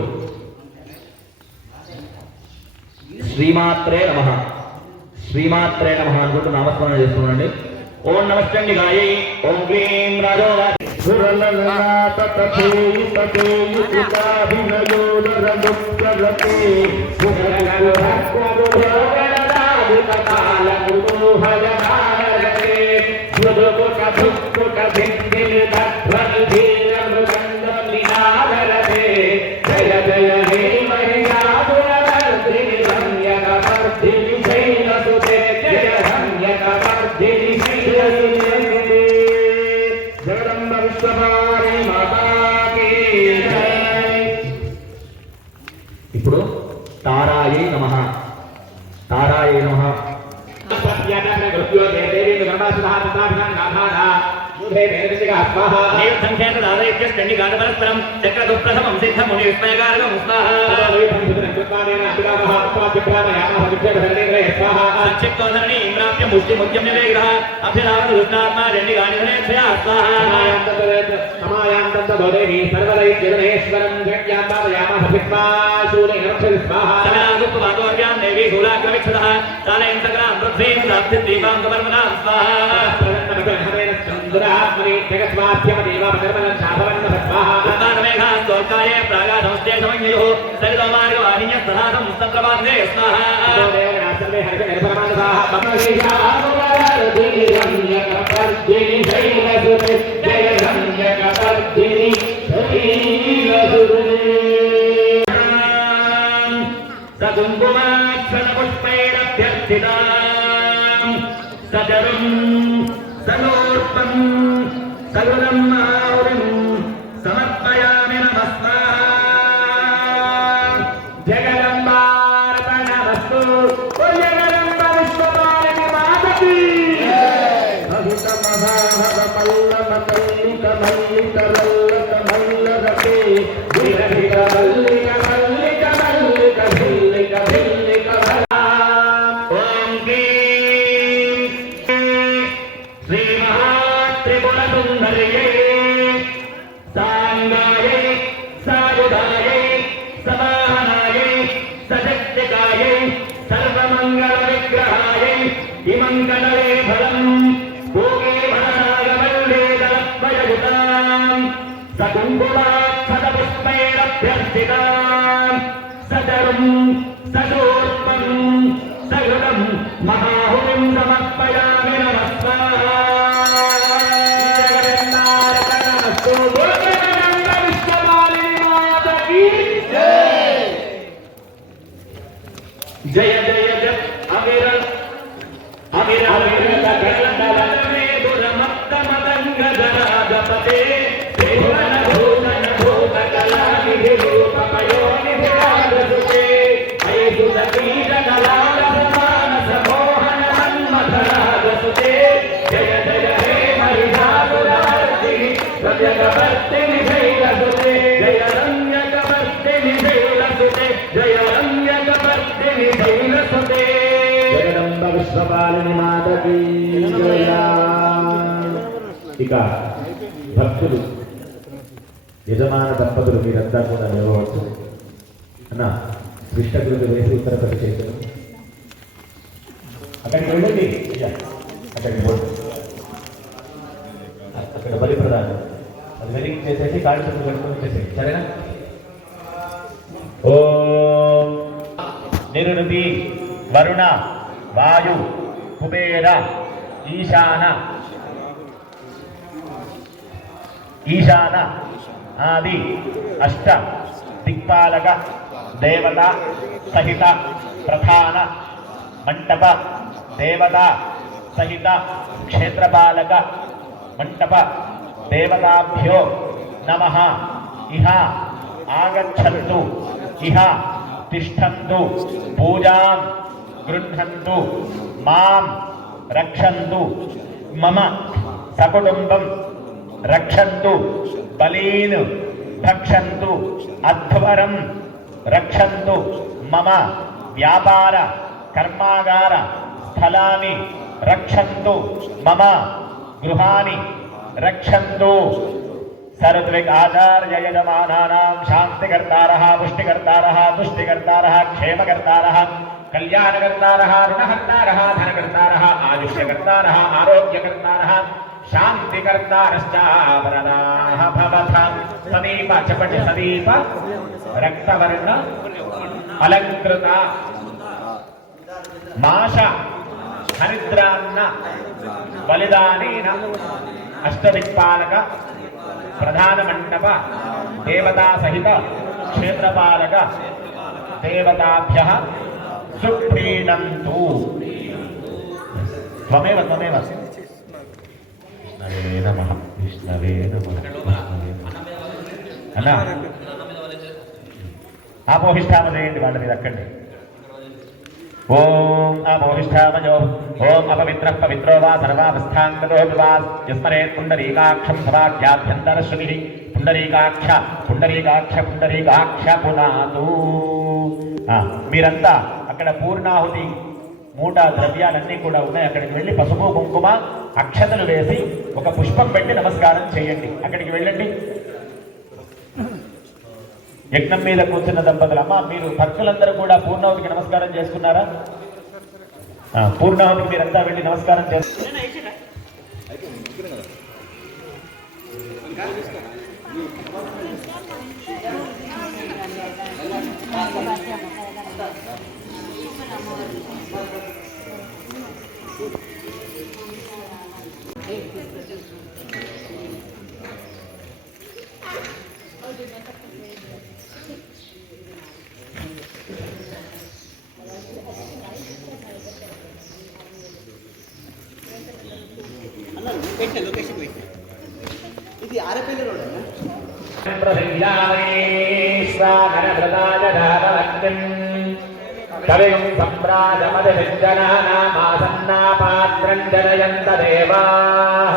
శ్రీమాత్రే నమః శ్రీమాత్రే నమః అనుకుంటూ నామస్మరణ చేస్తున్నాండి. ఓం నమస్తండి గాయై ఓం క్లీం రాజోవాసి జయ జయ హే మహిషాసురమర్దిని రమ్యక పర్దిని శైలసుతే జయ రమ్యక పర్దిని శైలసుతే జగదంబ విశ్వపాలిని మాతాకి జై. ఇప్పుడు తారాయై నమః తారాయై నమః చక్రదుప్రథమం సిద్ధముని విస్మయకారకం స్వాహాక్షిప్తోధరణి ఇంద్రాప్య ముష్టి ముఖ్యం నివేగ్రహ అభిరామ దుష్టాత్మా రెండు గానిధనేశ్వయా స్వాహాయాంతోదేవి సర్వదైత్యగణేశ్వరం జగ్యాపాదయామాభిస్వాశూలేనక్షరిస్వాహాగుప్తవాదోర్యాం దేవి శూలాగ్రవిక్షదః చాలయం సకలాం పృథ్వీం సాప్తిద్వీపాంగపర్వతాం స్వాహా చంద్రాత్మని జగత్వాభ్యమదేవాపకర్మణం శాభవన్న స్వాహా ఉత్తానమేఘాస్తోర్కాయే ప్రాగాధమస్తే సమన్యయోః సరితోమార్గవాహిన్య సదాసం సత్రవాదే స్వాహా దేవగణాశ్రమే హరిత నిర్భరమాన స్వాహా పద్మశేషావరదిని రమ్యక పర్దిని శైలసుతే జయ రమ్యక పర్దిని శైలసుతే సకుంకుమాక్షర పుష్పైరభ్యర్చితాం సచరుం సనోర్పం సగుణం మహావిం సమర్పయామి నమః జగదంబార్పణమస్తు జగదంబ విశ్వపాలిని మాతకి భవిత మహాభవ పల్లవ కల్లిక మల్లిక రల్లక మల్లరతే విరహిత మల్లిక మల్లిక మల్లిక భిల్లిక భిల్లిక ఓం శ్రీ మహాత్రిపురసుందర్యే సాంగాయే సాగుదాయే సవాహనాయే సశక్తికాయే సర్వమంగళ విగ్రహాయే ఇమంగళే ఫలం భోగే భరణాగవల్లేదలత్వయుతాం సకుంకుమా సదపుష్పైరభ్యర్థితాం సదరుం సదూర్పం సహృదం మహాహుతిం సమర్పయామి నమస్కారస్తు విశ్వమాలిని మాతకి జయ జయ జయ అవిర అవిర అవిరత గణమే దురమత్త మదంగజరాజపతే దేవన భూతన భూత కళానిధి రూపమయోని విరాజసుతే ఐదుత బీజ కళాల మానస మోహన మన్మథరాజసుతే జయ జయ హే హరిధాసురవర్తిని ప్రజగవర్తిని శైలసుతే జయ రమ్యకవర్తిని శైలసుతే జయ రమ్యకవర్తిని శైలసుతే జగదంబ విశ్వపాలిని మాతకి జయ. ఇక భక్తులు యజమాన దంపతులు మీరంతా కూడా నిలవచ్చు అన్న కృష్ణగురుడు వేసి ఉత్తర పరిచయం అక్కడికి వెళ్ళండి అక్కడికి పోండి అక్కడ బలి ప్రధానం అది వెలికి చేసేసి కాళ్ళు చెట్లు కట్టుకొని చేసేది సరేనా. ఓం నిరుతి వరుణ వాయు కుబేర ఈశాన ఈశాన ఆది అష్ట దిక్పాలక దేవత సహిత ప్రధాన మంటప దేవత సహిత క్షేత్రపాలక మంటప దేవతాభ్యో నమః ఇహ ఆగచ్చन्तు ఇహ తిష్టంతు పూజాం గృహంతు మాం రక్షन्तు మమ సకుటుంబం రక్షन्तు బలీన్ భక్షन्तు అధ్వరం రక్షन्तు మమ వ్యాపార కర్మాగార స్థలాని రక్షन्तు మమ గృహాని రక్షन्तు సర్వద్విక్ ఆచార్య యజమానానాం శాంతికర్తారః పుష్టికర్తారః తుష్టికర్తారః క్షేమకర్తారః కళ్యాణకర్తారః రుణహర్తారః ధనకర్తారః ఆయుష్యకర్తారః ఆరోగ్యకర్తారః శాంతికర్తారశ్చ వరదాః భవతాం. సమీప చెప్పండి సమీప రక్తవర్ణ అలంకృత మాష హరిద్రాన్న బలిదానేన అష్టదిక్పాలక ప్రధాన మండప దేవతా సహిత క్షేత్రపాలక దేవతాభ్యః సుప్రీణంతు. త్వమేవ త్వమేవ విష్ణవే నమః విష్ణవే నమః అన్నా ఆపోహిష్టామ చేయండి వాళ్ళ మీద అక్కండి. ఓం అపోహిష్టామజో ఓం అపవిత్రః పవిత్రో వా సర్వావస్థాంగతో వివాస్ యస్మరేత్ పుండరీకాక్షం సవాఖ్యాభ్యంతర శ్రుతిః పుండరీకాక్ష పుండరీకాక్ష పుండరీకాక్ష పునాతు. మీరంతా అక్కడ పూర్ణాహుతి మూట ద్రవ్యాలన్నీ కూడా ఉన్నాయి. అక్కడికి వెళ్ళి పసుపు కుంకుమ అక్షతలు వేసి ఒక పుష్పం పెట్టి నమస్కారం చేయండి. అక్కడికి వెళ్ళండి. యజ్ఞం మీద కూర్చున్న దంపతులు అమ్మ మీరు భక్తులందరూ కూడా పూర్ణాహుతికి నమస్కారం చేసుకున్నారా? పూర్ణాహుతికి మీరంతా వెళ్ళి నమస్కారం చేసుకున్నారా? ఇది ఆరపల్లి రోడ్ కవిం సంప్రాజమదిజనానామాసన్నాపాత్రం జనయంత దేవాః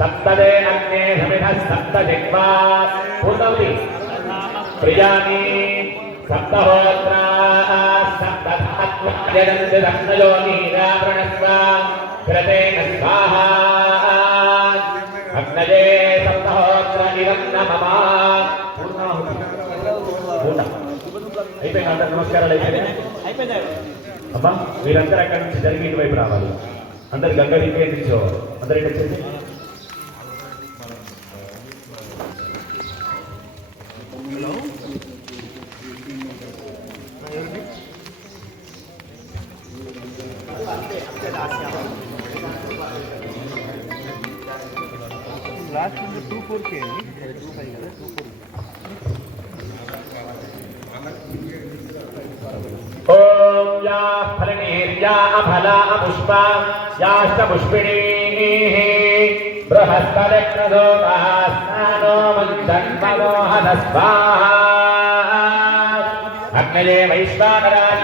సప్తదే అగ్నే సమిధః సప్తజిహ్వా పూర్ణవతి ప్రియాని సప్తహోత్రాः సప్తధాత్మజయంతి రత్నయో నీరావృణస్వ క్రతేన స్వాహా అగ్నయే సప్తహోత్ర ఇదం నమః. అయిపోయింది. అందరు నమస్కారాలు అయిపోయినాయి. అమ్మా మీరందరూ అక్కడి నుంచి జరిగి ఇటువైపు రావాలి. అందరు గంగ ఇంకే నిల్చోవాలి. అందరు ఇక్కడ వచ్చేసి 2-4 అండి, అది 2-5 కదా, 2-4. ఓం యా ఫలనీర్యా అఫలా పుష్పా యాశ్చ పుష్పిణీః బృహస్పతిప్రదోదాస్నానో మందన్మోహన స్వాహా అగ్నయే వైశ్వానరాయ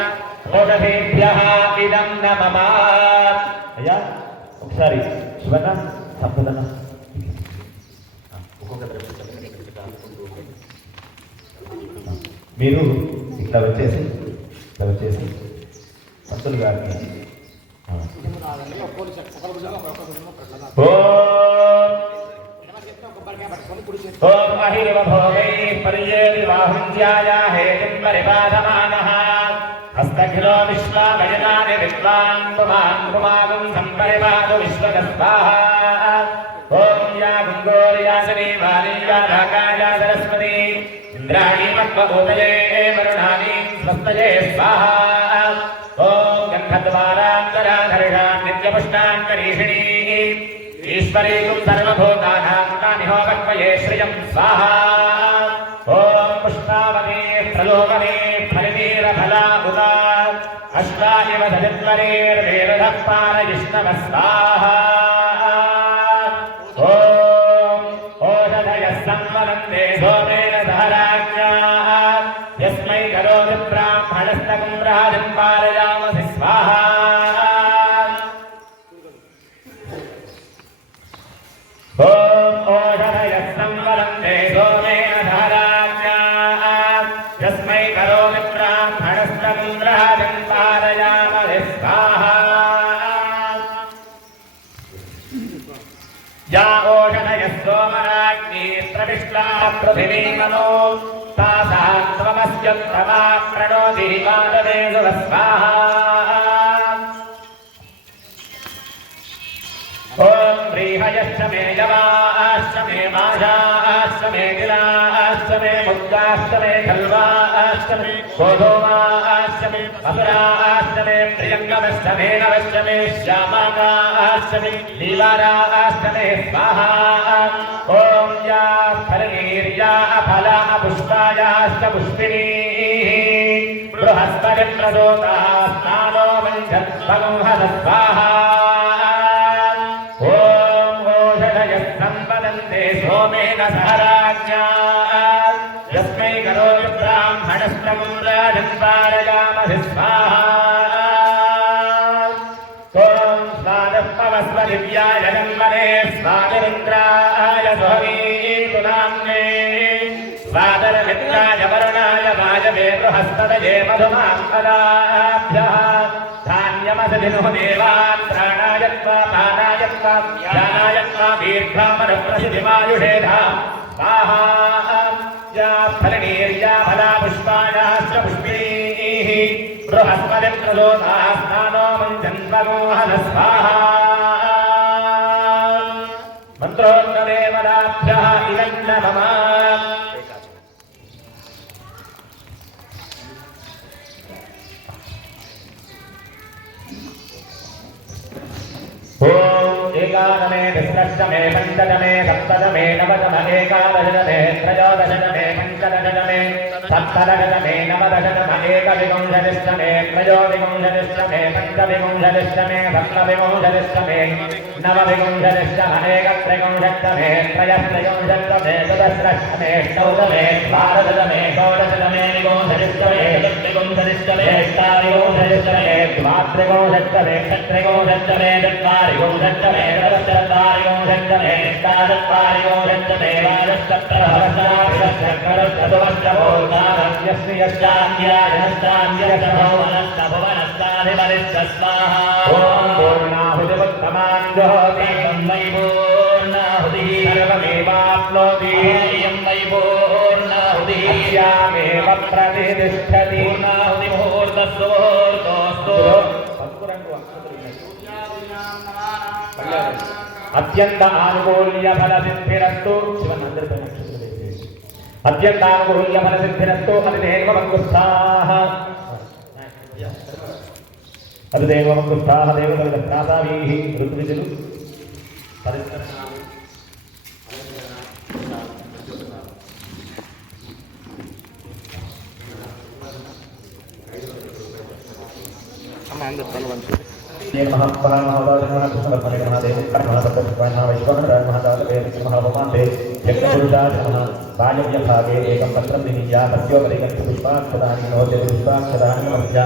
ఓషధేభ్యః ఇదం నమః. అయ్యా ఒకసారి శివన్న తప్పదన్న మీరు ఇట్లా వచ్చేసి పంతులు గారిని ఓం అహిరవ భోగై పరియేర్వాహుంధ్యాయ హేతుం పరిపాదమానః హస్తఖిలో విశ్వాగజనాని విద్వాన్ పుమాగం సంపరిపాదు విశ్వగస్వాహ. ఓం యా గంగోర్యాసనే వారియా రాకాయా సరస్వతి ఇంద్రాణి మత్వభూతయే వరుణాని స్వస్తయే స్వాహా. ఓం గంధద్వారాంతరాధరిషాం నిత్యపుష్టాంతరీషిణీ ఈశ్వరీం సర్వభూతానాం కానిహోపక్వయే శ్రియం స్వాహా. ఓం పుష్పావనే ప్రలోభనే ఫలినీరఫలా ఉదా అష్టాయివ సజత్వరేర్వేరుధః పారయిష్ణవ స్వాహా. ఓం ఓషధయః సంవనందే సోమేన సహరాజ్ఞా యస్మై కరోతి బ్రాహ్మణస్తకం రాజం పారయామసి స్వాహా. ఓం ఓషధయః సంవనందే సోమేన సహరాజ్ఞా యస్మై కరోతి బ్రాహ్మణస్తకం రాజం పారయామసి స్వాహా. या ओषधयः सोमराज्ञी प्रविष्टा पृथिवीमनो तासां त्वमस्य त्वमा प्रणोति पाददेषु स्वाहा. ॐ व्रीहयश्च मे यवाश्च मे माषाश्च मे तिलाश्च मे मुद्गाश्च मे खल्वाश्च मे गोधूमाश्च मे असुराश्च मे प्रियङ्गमश्च मे नवश्च मे श्यामाकाश्च मे नीलाराश्च मे स्वाहा. ॐ या फलनीर्या अफला पुष्पायाश्च पुष्पिणीः बृहस्पतिप्रदोतास्नानो मञ्चत्वगुंहद स्वाहा. सोमेन सहराज्ञा यस्मै करोति ब्राह्मणस्तकं राजं पारयामहि स्वाहा. ॐ स्वादः पवस्व दिव्याय जन्मने स्वादिरुद्राय सोमीतुनाम्ने स्वादरमित्राय वरुणाय वायवे बृहस्पतये मधुमाम्बराभ्यः धान्यमसदिनुः देवान् प्राणाय त्वा पानाय त्वा ध्यानाय त्वा दीर्घामनुप्रसिद्धिमायुषेधा स्वाहा. या फलनीर्या फला पुष्पायाश्च पुष्पिणीः बृहस्पतिप्रदोतास्नानो मञ्चन्वगोहन स्वाहा. मन्त्रोक्तदेवताभ्यः इदं नमः. ॐ एकादमे दशदशमे पञ्चदमे सप्तदमे नवदमे एकादशदमे त्रयोदशदमे पञ्चदशदमे सप्तदशदमे नवदशदमे एकविंशतिष्टमे त्रयोविंशतिष्टमे पञ्चविंशतिष्टमे सप्तविंशतिष्टमे नवविंशतिष्टमे एकत्रिंशत्तमे त्रयस्त्रिंशत्तमे चतुस्रष्टमे चौदमे द्वादशदमे षोडशदमे विंशतिष्टमे चतुर्विंशतिष्टमे अष्टाविंशतिष्टमे द्वात्रिंशत्तमे षट्त्रिंशत्तमे चत्वारिंशत्तमे चतुश्चत्वारिंशत्तमे अष्टाचत्वारिंशत्तमे स्वाहा. ॐ पूर्णाहुतिमुत्तमां जुहोति वै पूर्णाहुतिः सर्वमेवाप्नोति इयं वै पूर्णाहुतिः अस्यामेव प्रतिष्ठति. पूर्णाहुतिमुहूर्तस्तु मुहूर्तोऽस्तु అత్యంత ఆనుకూల్య ఫల సిద్ధిరస్తు. అత్యంత ఆనుకూల్య ఫల సిద్ధిరస్తు. అతిదేవమంగుస్థాః అతిదేవమంగుస్థాః దేవతల ప్రాసావీః ఋతువిజులు भागे एकं पत्रं निमीया तस्योपरि पुष्पाक्षराणि नो चेत् पुष्पाक्षराणि अभ्य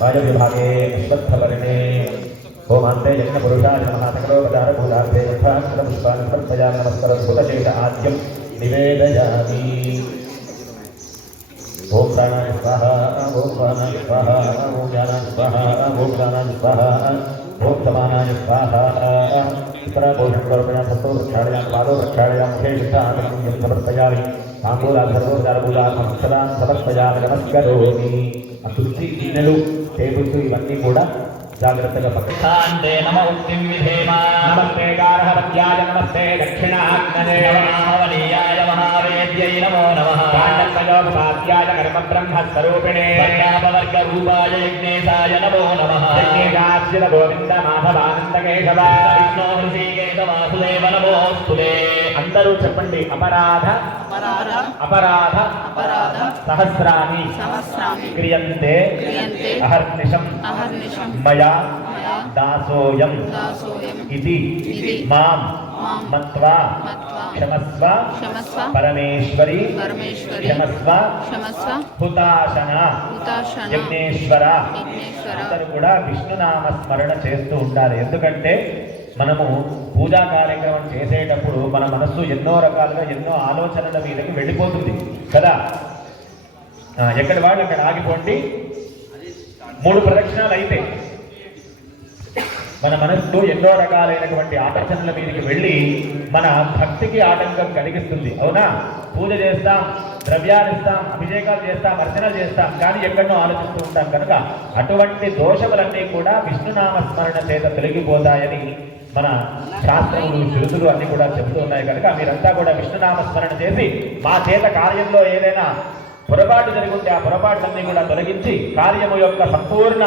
वायव्यभागे अश्वत्थवर्णे होमान्ते यज्ञपुरुषाय नमः सकलोपचारभूतार्थे यथाक्षरपुष्पाणि समर्पयामि नमस्करद्भुतशेष आद्यं निवेदयामि ओम प्राणाय स्वाहा ओम प्राणाय स्वाहा ओम ज्ञानाय स्वाहा ओम ज्ञानाय स्वाहा ओम समानाय स्वाहा परापोषण करुणा सत्तो प्रक्षालयामि पादो प्रक्षालयामि मुखे शुद्धात्मनं समर्पयामि तांबूलाधर्मोदारभूतात्मं सदा समर्पयामि नमस्करोमि अतुल्सी గిన్నెలు టేబుల్స్ ఇవన్నీ కూడా జాగ్రత్తగా పక్కనే నమ ఉక్తిం విధేమ నమస్తే గారహవత్యాయ నమస్తే దక్షిణాగ్నదే నమః మహావేద్యై నమో నమః పాండవయోగపాద్యాయ కర్మ బ్రహ్మ స్వరూపిణే వర్గాపవర్గ రూపాయ యజ్ఞేశాయ నమో నమః యజ్ఞేశాస్య గోవింద మాధవానంద కేశవ విష్ణు హృషీకేశ వాసుదేవ నమోస్తుతే అందరూ చెప్పండి అపరాధ అపరాధ అపరాధ సహస్రాని క్రియంతే అహర్నిశం మయా దాసోయం ఇది మాం మత్వా క్షమస్వ పరమేశ్వరి క్షమస్వ హుతాశన యజ్ఞేశ్వర అందరూ కూడా విష్ణునామ స్మరణ చేస్తూ ఉండాలి. ఎందుకంటే మనము పూజా కార్యక్రమం చేసేటప్పుడు మన మనస్సు ఎన్నో రకాలుగా ఎన్నో ఆలోచనల మీదకి వెళ్ళిపోతుంది కదా. ఎక్కడి వాళ్ళు అక్కడ ఆగిపోండి. 3 ప్రదక్షిణాలు అయితే మన మనస్సు ఎన్నో రకాలైనటువంటి ఆలోచనల మీదకి వెళ్ళి మన భక్తికి ఆటంకం కలిగిస్తుంది. అవునా? పూజ చేస్తాం, ద్రవ్యాలు ఇస్తాం, అభిషేకాలు చేస్తాం, అర్చనలు చేస్తాం, కానీ ఎక్కడో ఆలోచిస్తూ ఉంటాం కనుక అటువంటి దోషములన్నీ కూడా విష్ణునామ స్మరణ చేత తొలగిపోతాయని మన శాస్త్రములు శృతులు అన్ని కూడా చెబుతూ ఉన్నాయి. కనుక మీరంతా కూడా విష్ణునామ స్మరణ చేసి మా చేత కార్యంలో ఏదైనా పొరపాటు జరుగుంటే ఆ పొరపాట్లన్నీ కూడా తొలగించి కార్యము యొక్క సంపూర్ణ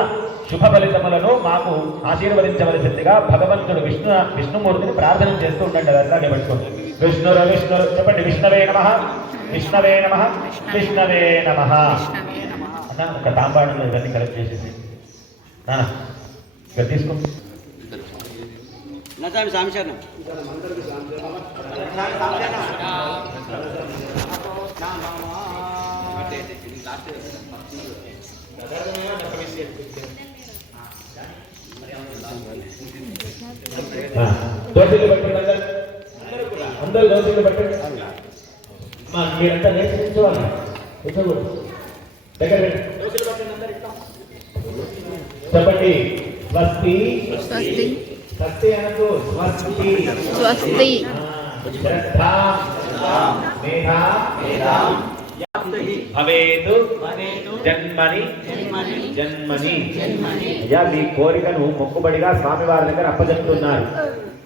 శుభ ఫలితములను మాకు ఆశీర్వదించవలసిందిగా భగవంతుడు విష్ణుమూర్తిని ప్రార్థన చేస్తూ ఉండండి. అట్లాగే పెట్టుకోండి. విష్ణురు విష్ణురు చెప్పండి. విష్ణవే నమః విష్ణవే నమః విష్ణవే నమః అన్న. ఒక తాంబాడులో ఇవన్నీ కలెక్ట్ చేసేసి నాన్న ఇక్కడ తీసుకో. దోశలు పట్టండి. అందరూ దోశలు పట్టండి. మీరంతా లేచి కూర్చోవాలి. కూర్చోకూడదు. దగ్గర దోశలు పట్టండి. అందరూ చెప్పండి. స్వస్తి స్వస్తి అనకు. స్వస్తి స్వస్తి శ్రద్ధా మేధా భవేతు జన్మని జన్మని. అయ్యా మీ కోరికను మొక్కుబడిగా స్వామివారి దగ్గర అప్పజెప్తున్నారు.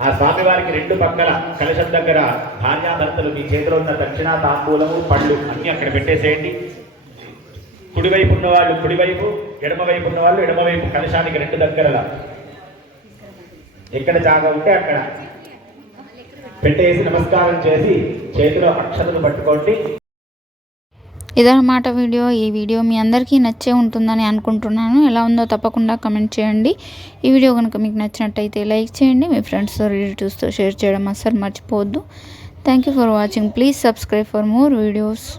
ఆ స్వామివారికి 2 పక్కల కలశం దగ్గర భార్యాభర్తలు మీ చేతిలో ఉన్న దక్షిణ తాంబూలము పళ్ళు అన్ని అక్కడ పెట్టేసేయండి. కుడివైపు ఉన్నవాళ్ళు కుడివైపు, ఎడమవైపు ఉన్న వాళ్ళు ఎడమవైపు కలశానికి 2 దగ్గరలా ఎక్కడ జాగా ఉంటే అక్కడ పెట్టేసి నమస్కారం చేసి చేతిలో అక్షతలు పట్టుకోండి. ఇదన్నమాట వీడియో. ఈ వీడియో మీ అందరికీ నచ్చే ఉంటుందని అనుకుంటున్నాను. ఎలా ఉందో తప్పకుండా కమెంట్ చేయండి. ఈ వీడియో కనుక మీకు నచ్చినట్టయితే లైక్ చేయండి. మీ ఫ్రెండ్స్తో రిలేటివ్స్తో షేర్ చేయడం అస్సలు మర్చిపోవద్దు. Thank you for watching. Please subscribe for more videos.